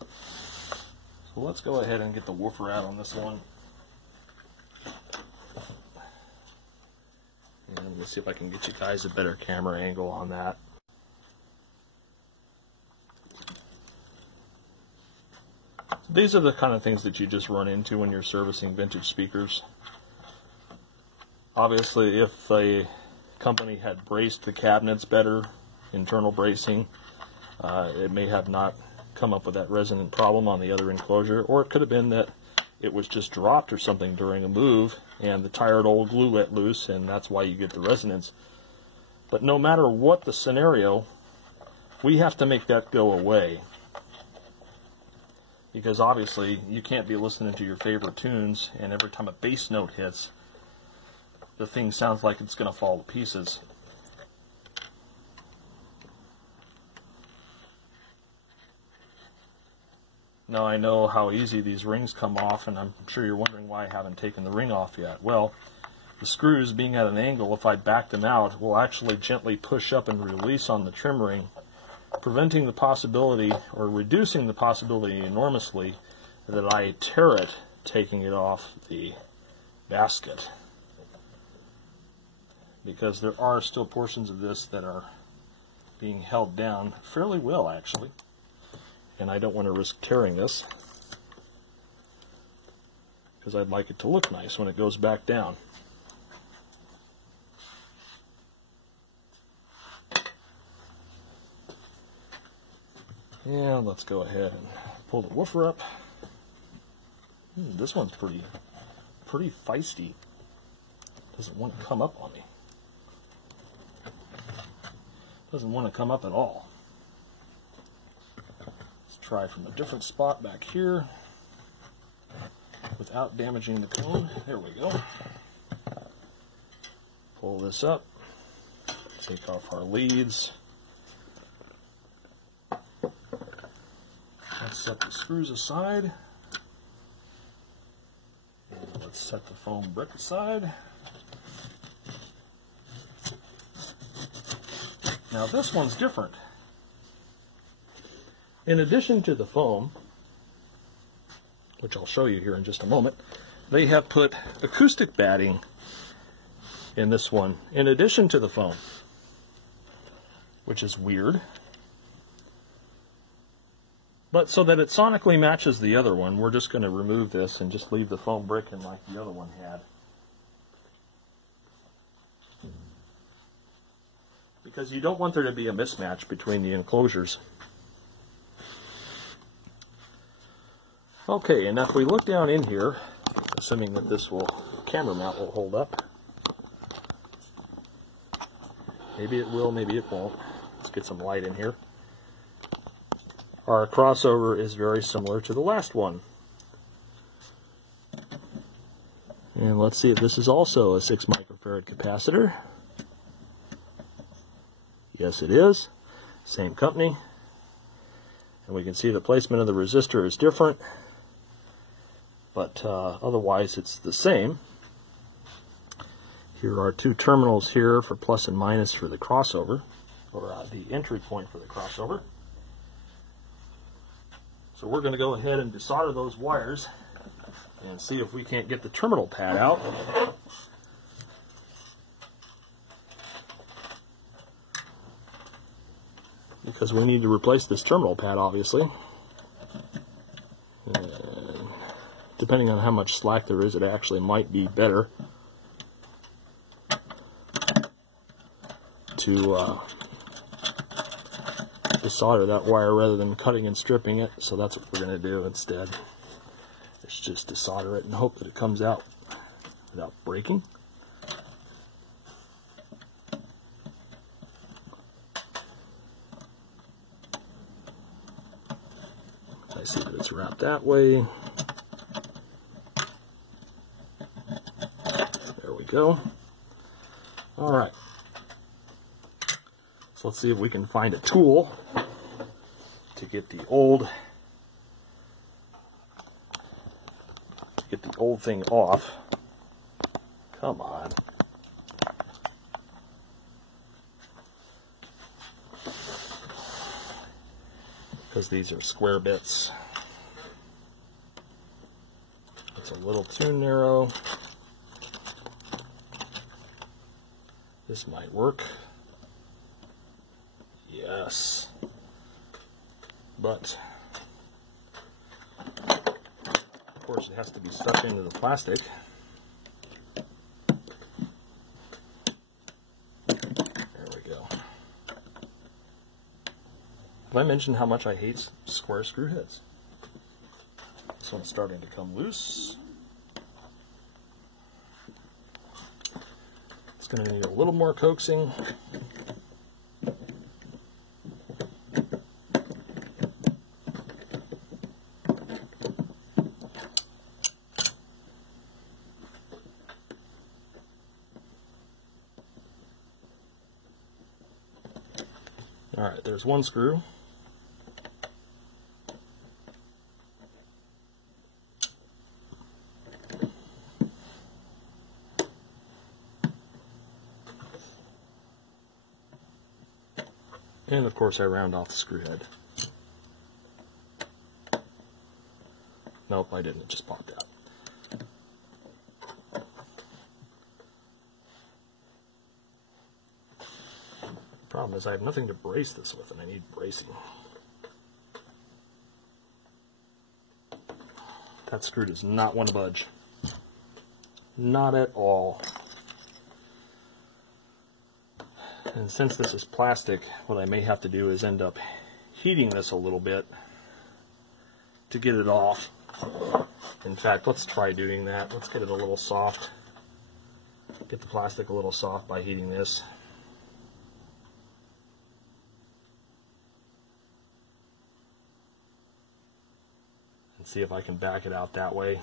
So let's go ahead and get the woofer out on this one. And let's see if I can get you guys a better camera angle on that. These are the kind of things that you just run into when you're servicing vintage speakers. Obviously, if a company had braced the cabinets better, internal bracing, it may have not come up with that resonant problem on the other enclosure, or it could have been that it was just dropped or something during a move and the tired old glue let loose, and that's why you get the resonance. But no matter what the scenario, we have to make that go away. Because obviously you can't be listening to your favorite tunes and every time a bass note hits, the thing sounds like it's going to fall to pieces. Now I know how easy these rings come off, and I'm sure you're wondering why I haven't taken the ring off yet. Well, the screws being at an angle, if I back them out, will actually gently push up and release on the trim ring, preventing the possibility, or reducing the possibility enormously, that I tear it taking it off the basket. Because there are still portions of this that are being held down fairly well, actually. And I don't want to risk tearing this, because I'd like it to look nice when it goes back down. Yeah, let's go ahead and pull the woofer up. This one's pretty feisty. Doesn't want to come up on me. Doesn't want to come up at all. Let's try from a different spot back here without damaging the cone. There we go. Pull this up. Take off our leads. Let's set the screws aside. And let's set the foam brick aside. Now this one's different. In addition to the foam, which I'll show you here in just a moment, they have put acoustic batting in this one in addition to the foam, which is weird. But so that it sonically matches the other one, we're just going to remove this and just leave the foam brick in like the other one had. Because you don't want there to be a mismatch between the enclosures. Okay, and if we look down in here, assuming that this camera mount will hold up. Maybe it will, maybe it won't. Let's get some light in here. Our crossover is very similar to the last one. And let's see if this is also a 6 microfarad capacitor. Yes, it is. Same company. And we can see the placement of the resistor is different, but otherwise it's the same. Here are two terminals here for plus and minus for the crossover, or the entry point for the crossover. So we're going to go ahead and desolder those wires and see if we can't get the terminal pad out. Because we need to replace this terminal pad, obviously. And depending on how much slack there is, it actually might be better to desolder that wire rather than cutting and stripping it. So that's what we're going to do instead. Is just desolder it and hope that it comes out without breaking. I see that it's wrapped that way. There we go. Alright. So let's see if we can find a tool to get the old thing off. Come on. Because these are square bits. It's a little too narrow. This might work. Yes. But of course it has to be stuck into the plastic. There we go. Have I mentioned how much I hate square screw heads? This one's starting to come loose. It's going to need a little more coaxing. Alright, there's one screw. And of course I round off the screw head. Nope, I didn't, it just popped out. Problem is I have nothing to brace this with, and I need bracing. That screw does not want to budge. Not at all. And since this is plastic, what I may have to do is end up heating this a little bit to get it off. In fact, let's try doing that. Let's get it a little soft. Get the plastic a little soft by heating this. And see if I can back it out that way.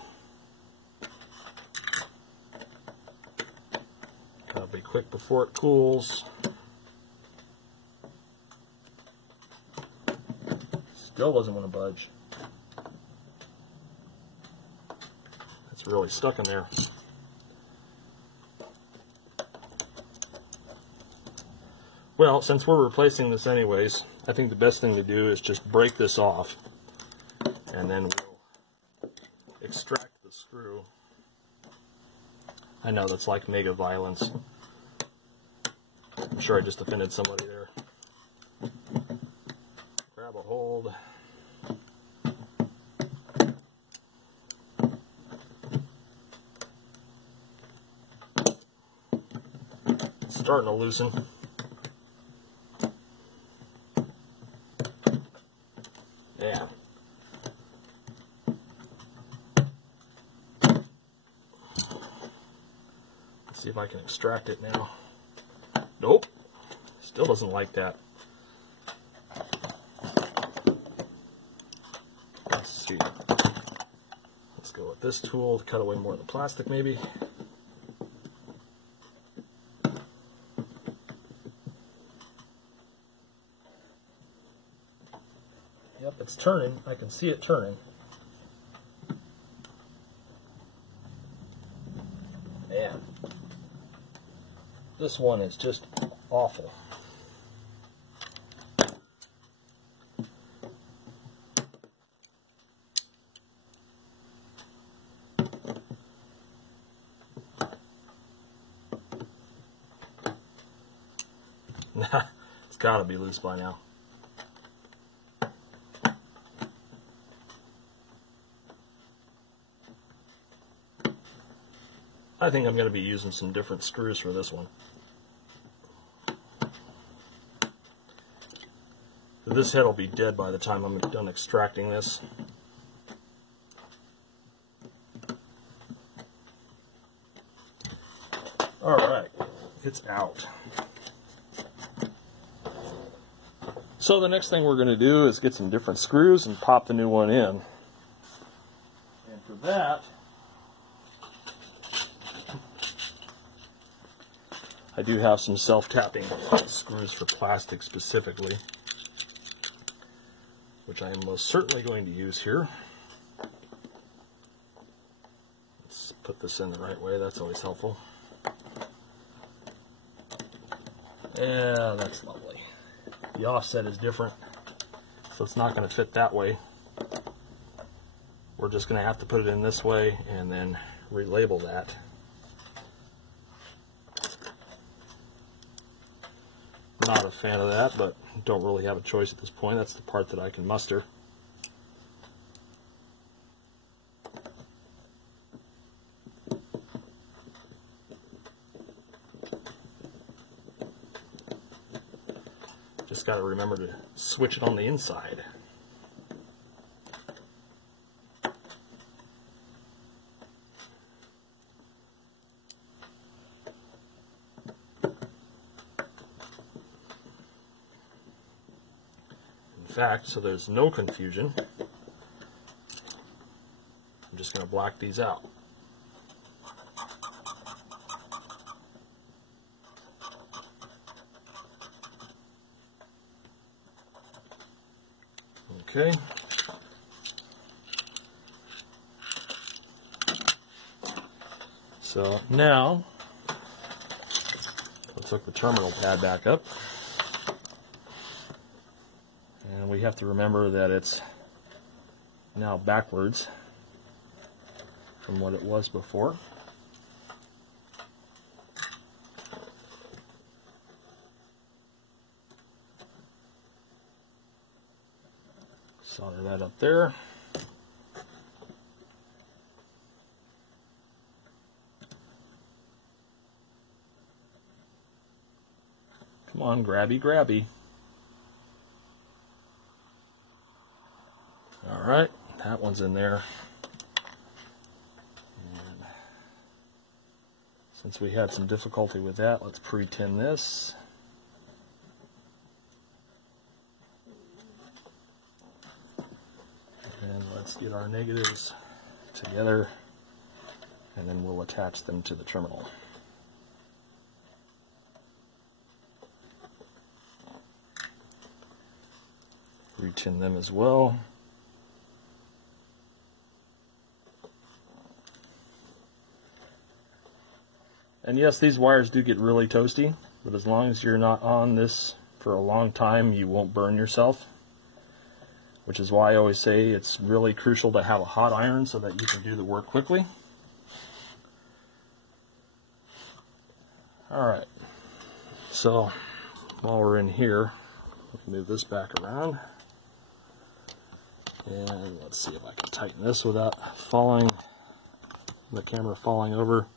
Gotta be quick before it cools. Still doesn't want to budge. It's really stuck in there. Well, since we're replacing this anyways, I think the best thing to do is just break this off, and then we'll extract the screw. I know that's like mega violence. I'm sure I just offended somebody there. Grab a hold. It's starting to loosen. Yeah. Let's see if I can extract it now. Nope. Still doesn't like that. Let's see. Let's go with this tool to cut away more of the plastic maybe. Yep, it's turning. I can see it turning. Man, this one is just awful. It's got to be loose by now. I think I'm going to be using some different screws for this one. This head will be dead by the time I'm done extracting this. Alright, it's out. So the next thing we're going to do is get some different screws and pop the new one in. And for that, I do have some self-tapping screws for plastic specifically, which I am most certainly going to use here. Let's put this in the right way, that's always helpful. Yeah, that's lovely. The offset is different, so it's not going to fit that way. We're just going to have to put it in this way and then relabel that. Not a fan of that, but don't really have a choice at this point. That's the part that I can muster. Just got to remember to switch it on the inside. In fact, so there's no confusion, I'm just going to black these out. Okay. So now, let's hook the terminal pad back up. And we have to remember that it's now backwards from what it was before. Solder that up there. Come on, grabby, grabby. Alright, that one's in there. And since we had some difficulty with that, let's pre-tin this. And let's get our negatives together, and then we'll attach them to the terminal. Re-tin them as well. And yes, these wires do get really toasty, but as long as you're not on this for a long time, you won't burn yourself. Which is why I always say it's really crucial to have a hot iron so that you can do the work quickly. Alright, so while we're in here, let's move this back around. And let's see if I can tighten this without the camera falling over.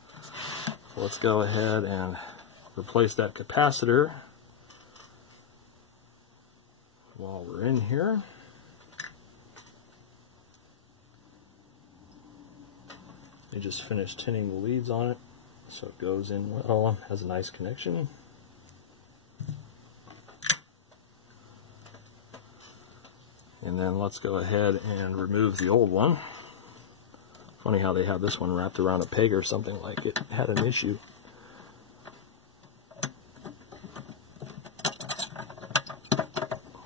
Let's go ahead and replace that capacitor while we're in here. I just finished tinning the leads on it, so it goes in well, has a nice connection. And then let's go ahead and remove the old one. Funny how they have this one wrapped around a peg or something, like it had an issue.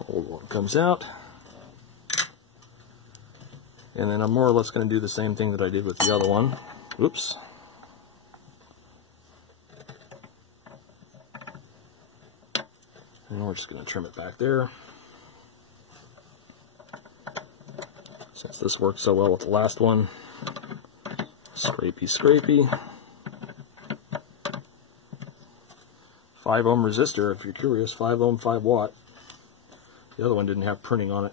Old one comes out. And then I'm more or less going to do the same thing that I did with the other one. Oops. And we're just going to trim it back there. Since this worked so well with the last one. Scrapey, scrapey. 5 ohm resistor, if you're curious, 5 ohm, 5 watt. The other one didn't have printing on it.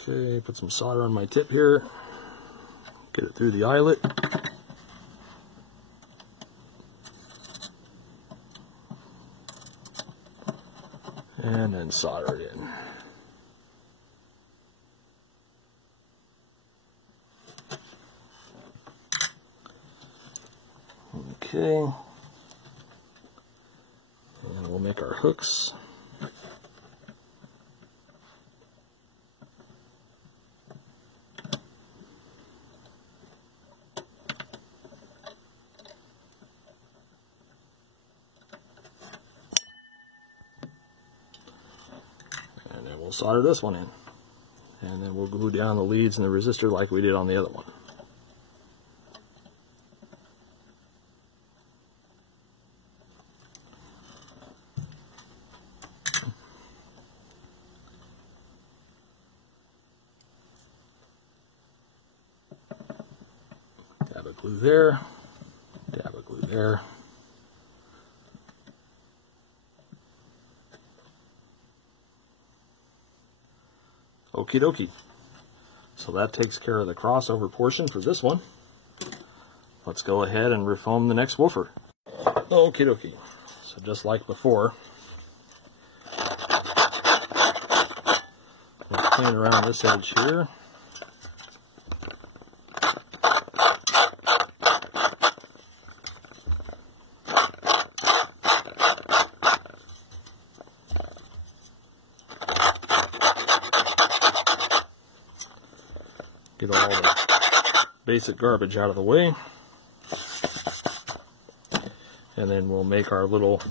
Okay, put some solder on my tip here. Get it through the eyelet. And then solder it in. Okay. And we'll make our hooks. And then we'll solder this one in. And then we'll glue down the leads and the resistor like we did on the other one. Dab of glue there, dab of glue there. Okie dokie. So that takes care of the crossover portion for this one. Let's go ahead and refoam the next woofer. Okie dokie. So just like before, we'll clean around this edge here. Get all the basic garbage out of the way. And then we'll make our little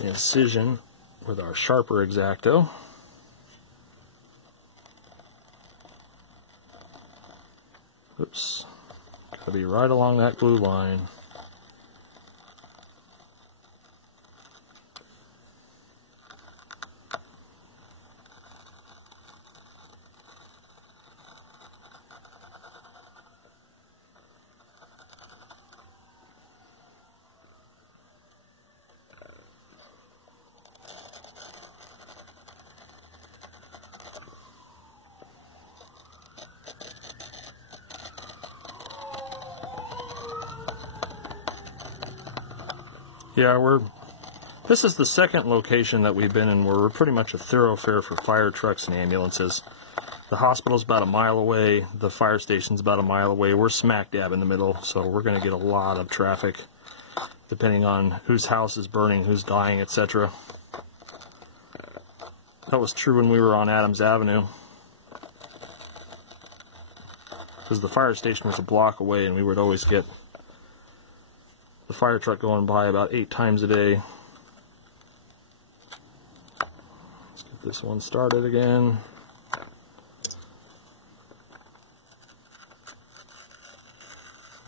incision with our sharper X-Acto. Oops. Gotta be right along that glue line. Yeah, this is the second location that we've been in where we're pretty much a thoroughfare for fire trucks and ambulances. The hospital's about a mile away, the fire station's about a mile away. We're smack dab in the middle, so we're going to get a lot of traffic depending on whose house is burning, who's dying, etc. That was true when we were on Adams Avenue, because the fire station was a block away and we would always get the fire truck going by about 8 times a day. Let's get this one started again.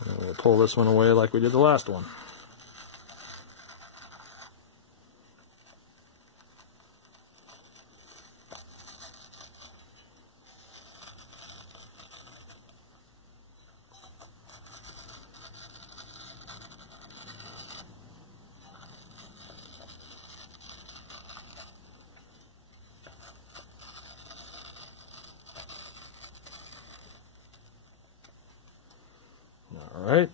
And we'll pull this one away like we did the last one. Alright,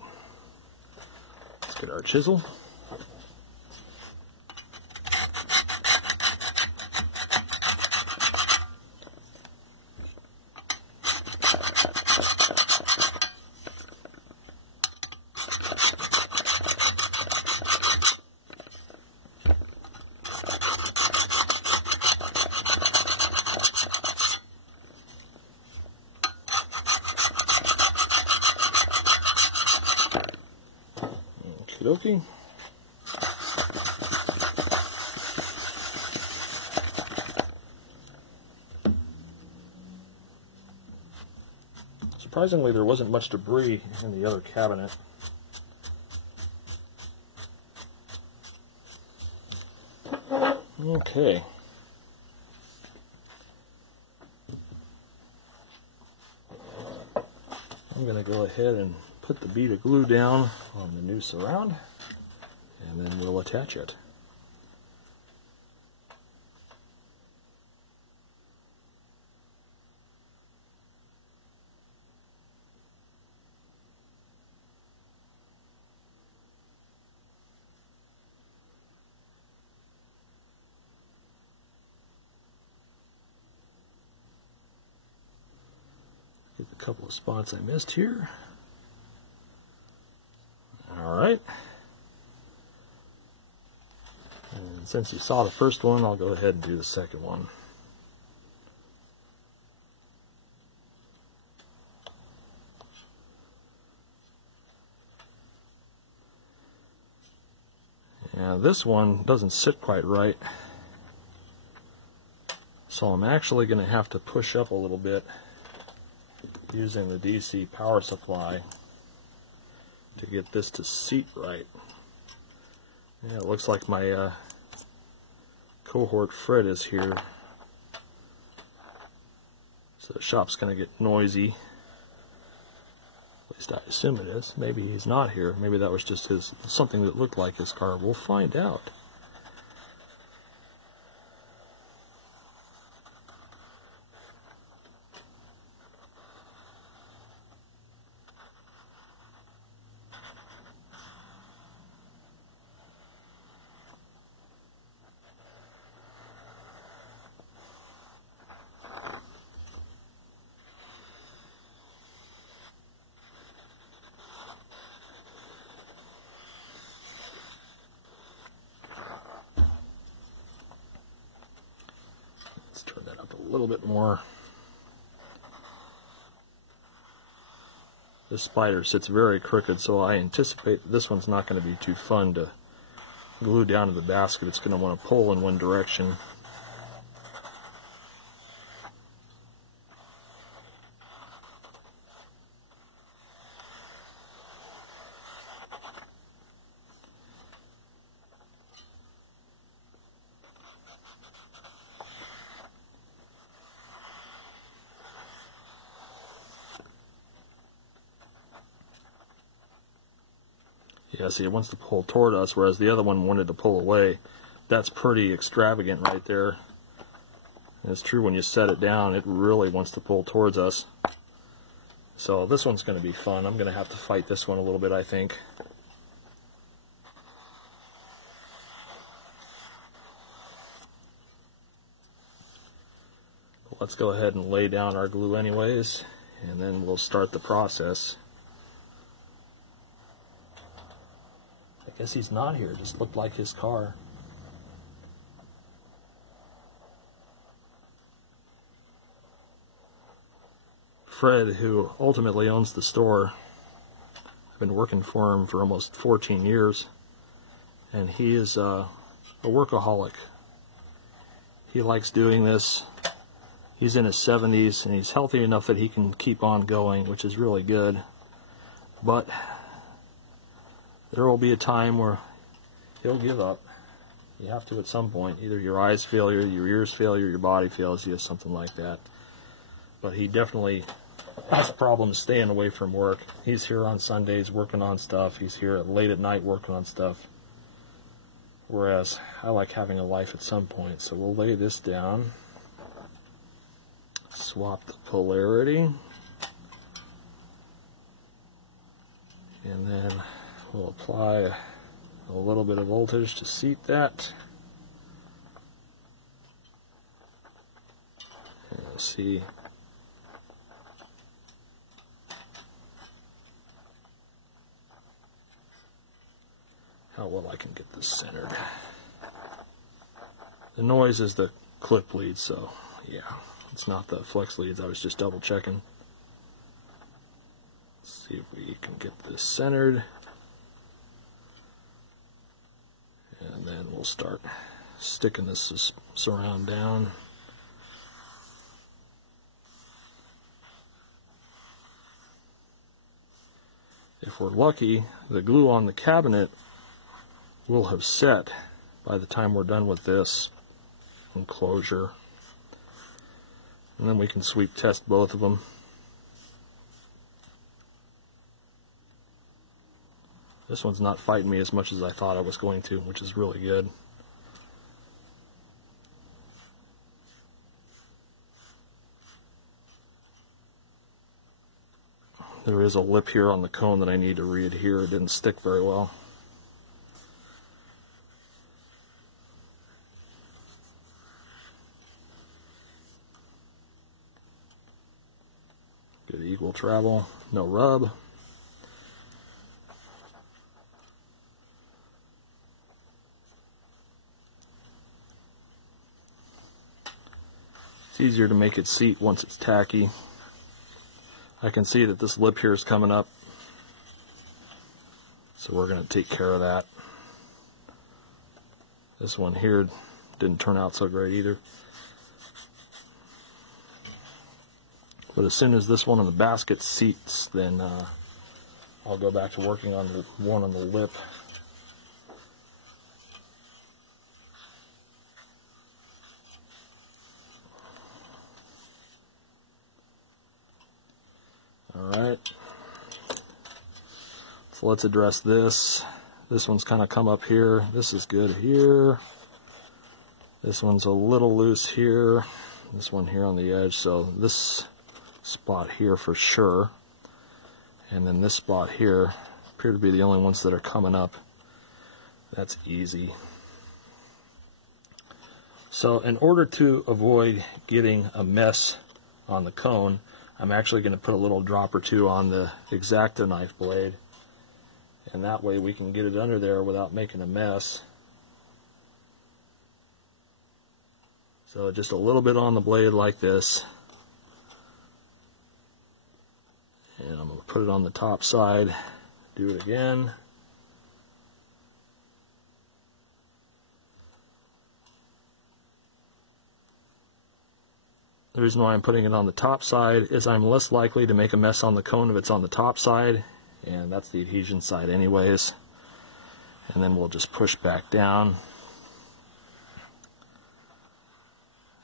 let's get our chisel. Okie dokie. Surprisingly, there wasn't much debris in the other cabinet. Okay. I'm going to go ahead and put the bead of glue down on the new surround, and then we'll attach it. Get a couple of spots I missed here. Alright. And since you saw the first one, I'll go ahead and do the second one. Now this one doesn't sit quite right, so I'm actually going to have to push up a little bit using the DC power supply to get this to seat right. Yeah, it looks like my cohort Fred is here, so the shop's going to get noisy. At least I assume it is. Maybe he's not here. Maybe that was just something that looked like his car. We'll find out. Turn that up a little bit more. This spider sits very crooked, so I anticipate this one's not going to be too fun to glue down to the basket. It's going to want to pull in one direction. Yeah, see, it wants to pull toward us, whereas the other one wanted to pull away. That's pretty extravagant right there. And it's true, when you set it down, it really wants to pull towards us. So this one's going to be fun. I'm going to have to fight this one a little bit, I think. Let's go ahead and lay down our glue anyways, and then we'll start the process. I guess he's not here, just looked like his car. Fred, who ultimately owns the store, I've been working for him for almost 14 years, and he is a workaholic. He likes doing this. He's in his 70s, and he's healthy enough that he can keep on going, which is really good. But there will be a time where he'll give up. You have to at some point. Either your eyes fail you, your ears fail you, your body fails you, something like that. But he definitely has problems staying away from work. He's here on Sundays working on stuff. He's here late at night working on stuff. Whereas I like having a life at some point. So we'll lay this down. Swap the polarity. And then we'll apply a little bit of voltage to seat that. And you'll see how well I can get this centered. The noise is the clip lead, so yeah, it's not the flex leads. I was just double checking. Let's see if we can get this centered. And then we'll start sticking this surround down. If we're lucky, the glue on the cabinet will have set by the time we're done with this enclosure. And then we can sweep test both of them. This one's not fighting me as much as I thought I was going to, which is really good. There is a lip here on the cone that I need to re-adhere. It didn't stick very well. Good equal travel, no rub. It's easier to make it seat once it's tacky. I can see that this lip here is coming up, so we're going to take care of that. This one here didn't turn out so great either. But as soon as this one on the basket seats, then I'll go back to working on the one on the lip. Alright, so let's address this. This one's kind of come up here. This is good here. This one's a little loose here. This one here on the edge. So this spot here for sure. And then this spot here appear to be the only ones that are coming up. That's easy. So in order to avoid getting a mess on the cone, I'm actually going to put a little drop or two on the X-Acto knife blade, and that way we can get it under there without making a mess. So just a little bit on the blade like this, and I'm going to put it on the top side, do it again. The reason why I'm putting it on the top side is I'm less likely to make a mess on the cone if it's on the top side, and that's the adhesion side anyways. And then we'll just push back down,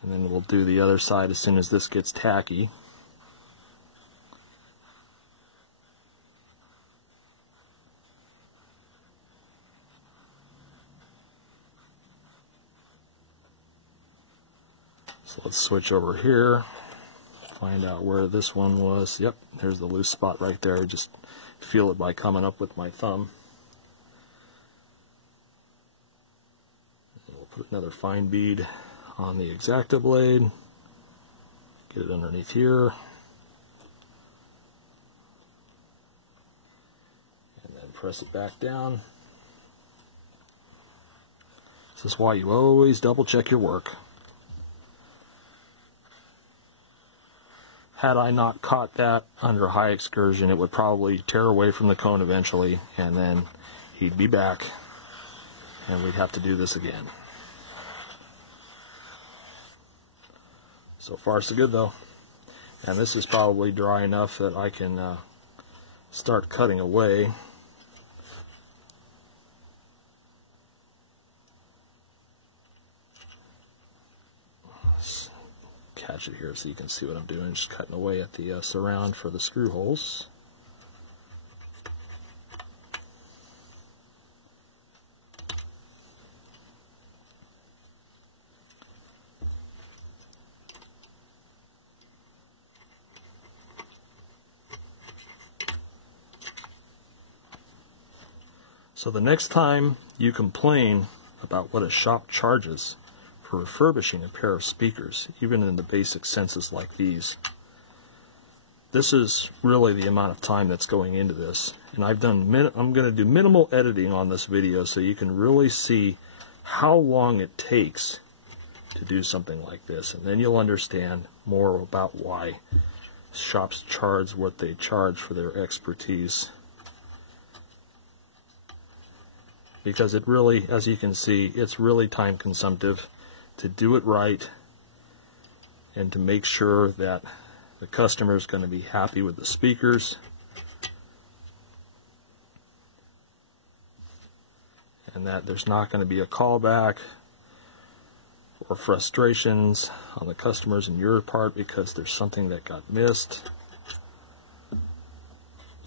and then we'll do the other side as soon as this gets tacky. So let's switch over here, find out where this one was. Yep, there's the loose spot right there. Just feel it by coming up with my thumb. And we'll put another fine bead on the X-Acto blade. Get it underneath here. And then press it back down. This is why you always double check your work. Had I not caught that under high excursion, it would probably tear away from the cone eventually, and then he'd be back, and we'd have to do this again. So far so good though. And this is probably dry enough that I can start cutting away. Catch it here so you can see what I'm doing, just cutting away at the surround for the screw holes. So the next time you complain about what a shop charges for refurbishing a pair of speakers, even in the basic senses like these, this is really the amount of time that's going into this. And I'm going to do minimal editing on this video so you can really see how long it takes to do something like this, and then you'll understand more about why shops charge what they charge for their expertise. Because it really, as you can see, it's really time consumptive to do it right and to make sure that the customer is going to be happy with the speakers. And that there's not going to be a callback or frustrations on the customers and your part because there's something that got missed.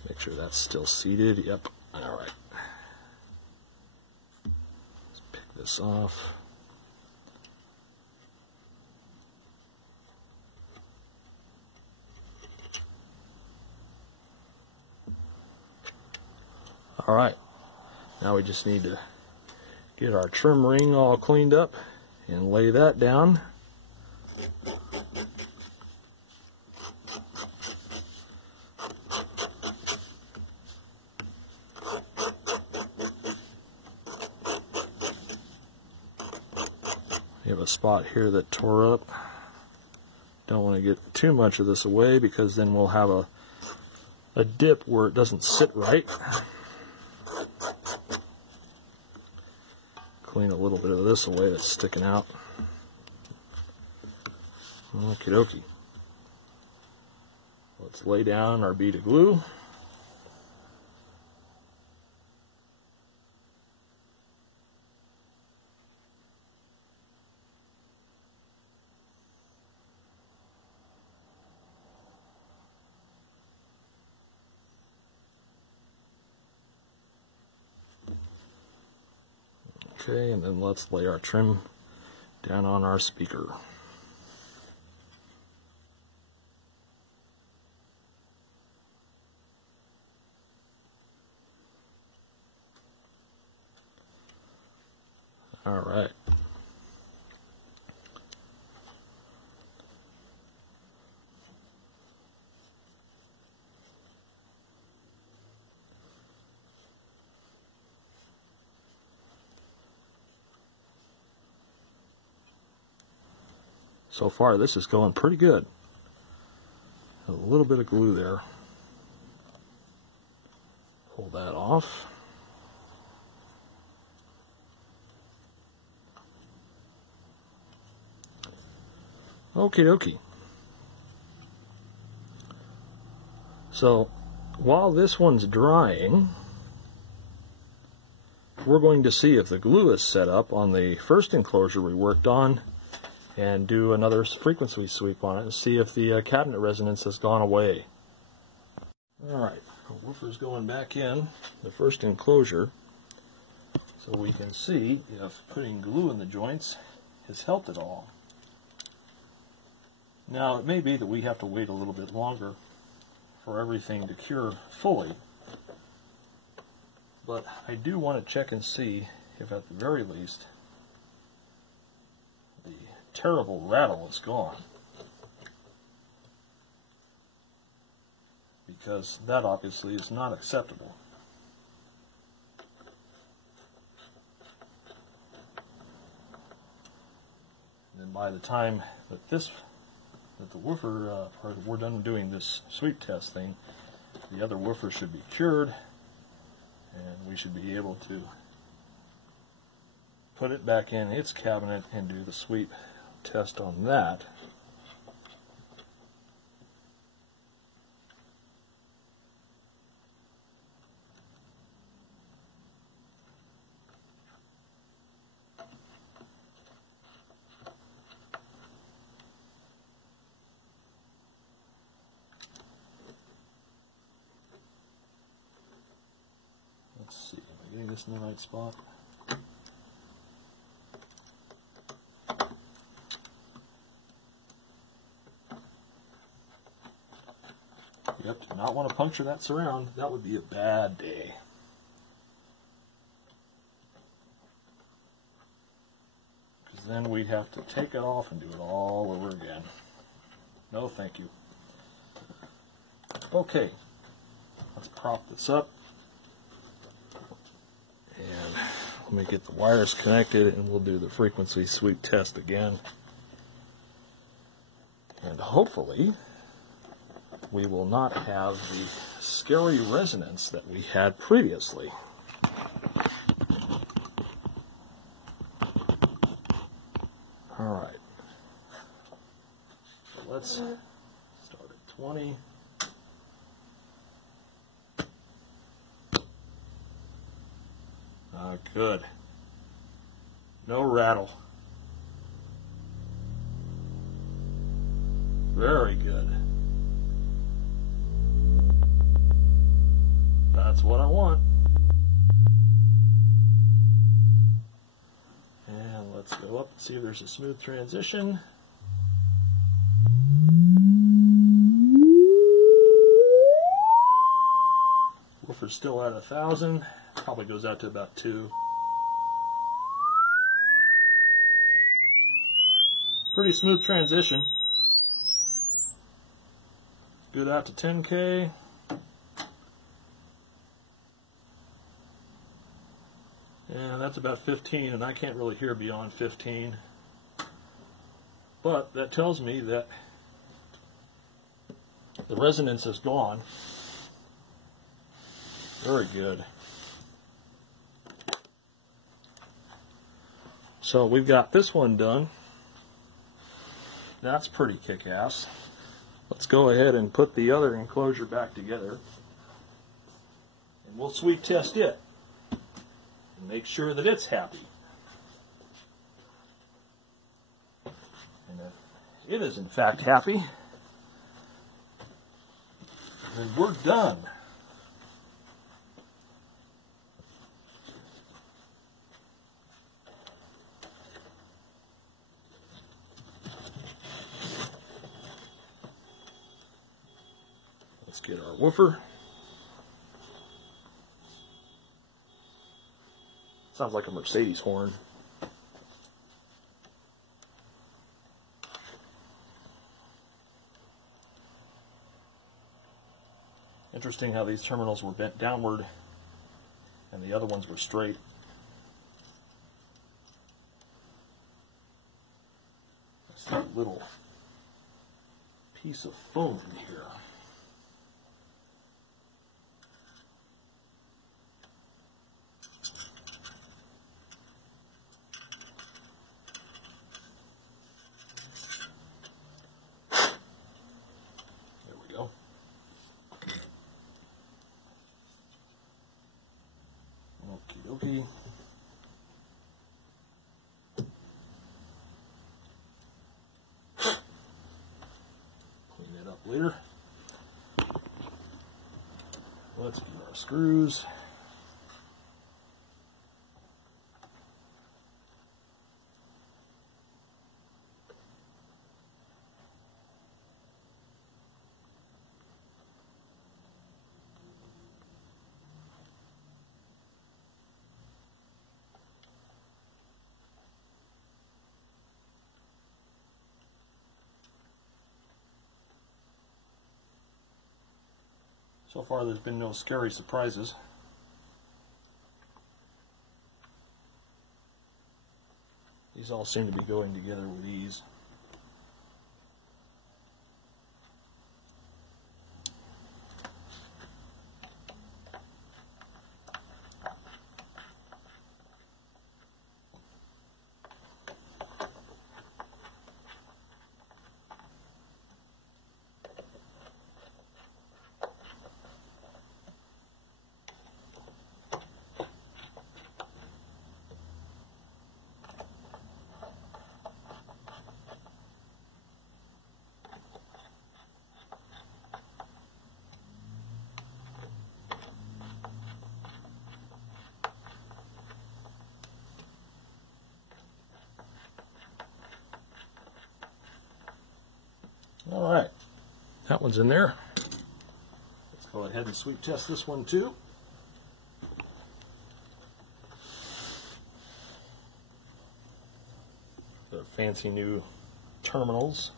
Make sure that's still seated. Yep. All right. this off. All right, now we just need to get our trim ring all cleaned up and lay that down. We have a spot here that tore up. Don't want to get too much of this away because then we'll have a dip where it doesn't sit right. Clean a little bit of this away that's sticking out. Okie dokie. Let's lay down our bead of glue. Okay, and then let's lay our trim down on our speaker. All right. So far, this is going pretty good. A little bit of glue there. Pull that off. Okie dokie. So, while this one's drying, we're going to see if the glue is set up on the first enclosure we worked on, and do another frequency sweep on it and see if the cabinet resonance has gone away. Alright, the woofer's going back in the first enclosure so we can see if putting glue in the joints has helped at all. Now, it may be that we have to wait a little bit longer for everything to cure fully, but I do want to check and see if at the very least the terrible rattle is gone, because that obviously is not acceptable. And then by the time that the woofer, or we're done doing this sweep test thing, the other woofer should be cured, and we should be able to put it back in its cabinet and do the sweep test on that. Let's see, am I getting this in the right spot? Yep, do not want to puncture that surround. That would be a bad day. Because then we'd have to take it off and do it all over again. No, thank you. Okay, let's prop this up. And let me get the wires connected and we'll do the frequency sweep test again. And hopefully we will not have the scary resonance that we had previously. Alright, so let's start at 20. Good. No rattle. Very good. That's what I want. Let's go up and see if there's a smooth transition. Woofer's still at 1,000. Probably goes out to about 2. Pretty smooth transition. Good out to 10K. And that's about 15, and I can't really hear beyond 15. But that tells me that the resonance is gone. Very good. So we've got this one done. That's pretty kick-ass. Let's go ahead and put the other enclosure back together. And we'll sweep test it. And make sure that it's happy. And if it is in fact happy, then we're done. Let's get our woofer. Sounds like a Mercedes horn. Interesting how these terminals were bent downward and the other ones were straight. Let's see a little piece of foam here. Okie clean that up later. Let's get our screws. So far there's been no scary surprises. These all seem to be going together with ease. All right, that one's in there. Let's go ahead and sweep test this one too. The fancy new terminals.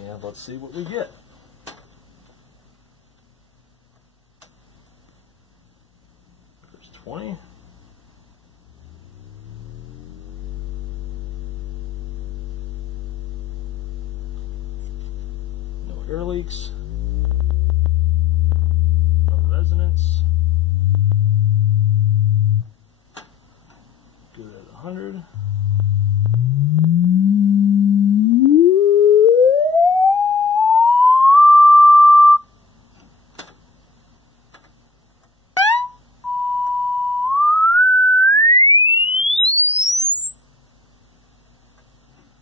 And let's see what we get. There's 20. Air leaks, no resonance, good at 100.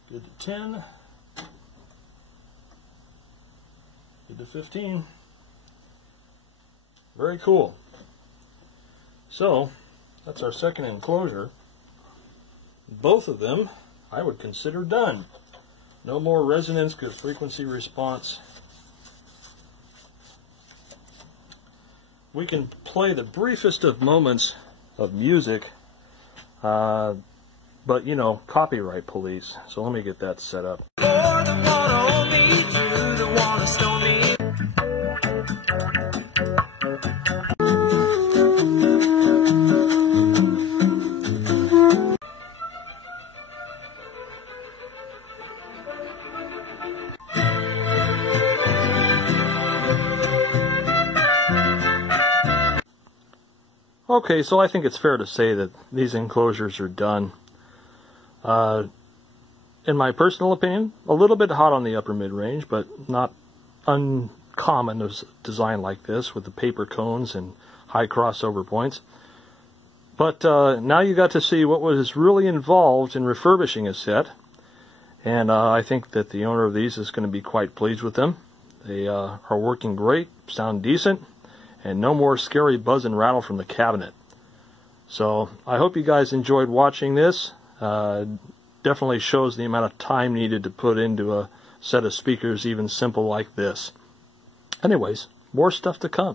Good to 10. Good to 15. Very cool. So, that's our second enclosure. Both of them I would consider done. No more resonance, good frequency response. We can play the briefest of moments of music, but you know, copyright police. So let me get that set up. Okay, so I think it's fair to say that these enclosures are done. In my personal opinion, a little bit hot on the upper mid-range, but not uncommon of design like this with the paper cones and high crossover points. But now you got to see what was really involved in refurbishing a set, and I think that the owner of these is going to be quite pleased with them. They are working great, sound decent, and no more scary buzz and rattle from the cabinet. So I hope you guys enjoyed watching this. Definitely shows the amount of time needed to put into a set of speakers even simple like this. Anyways, more stuff to come.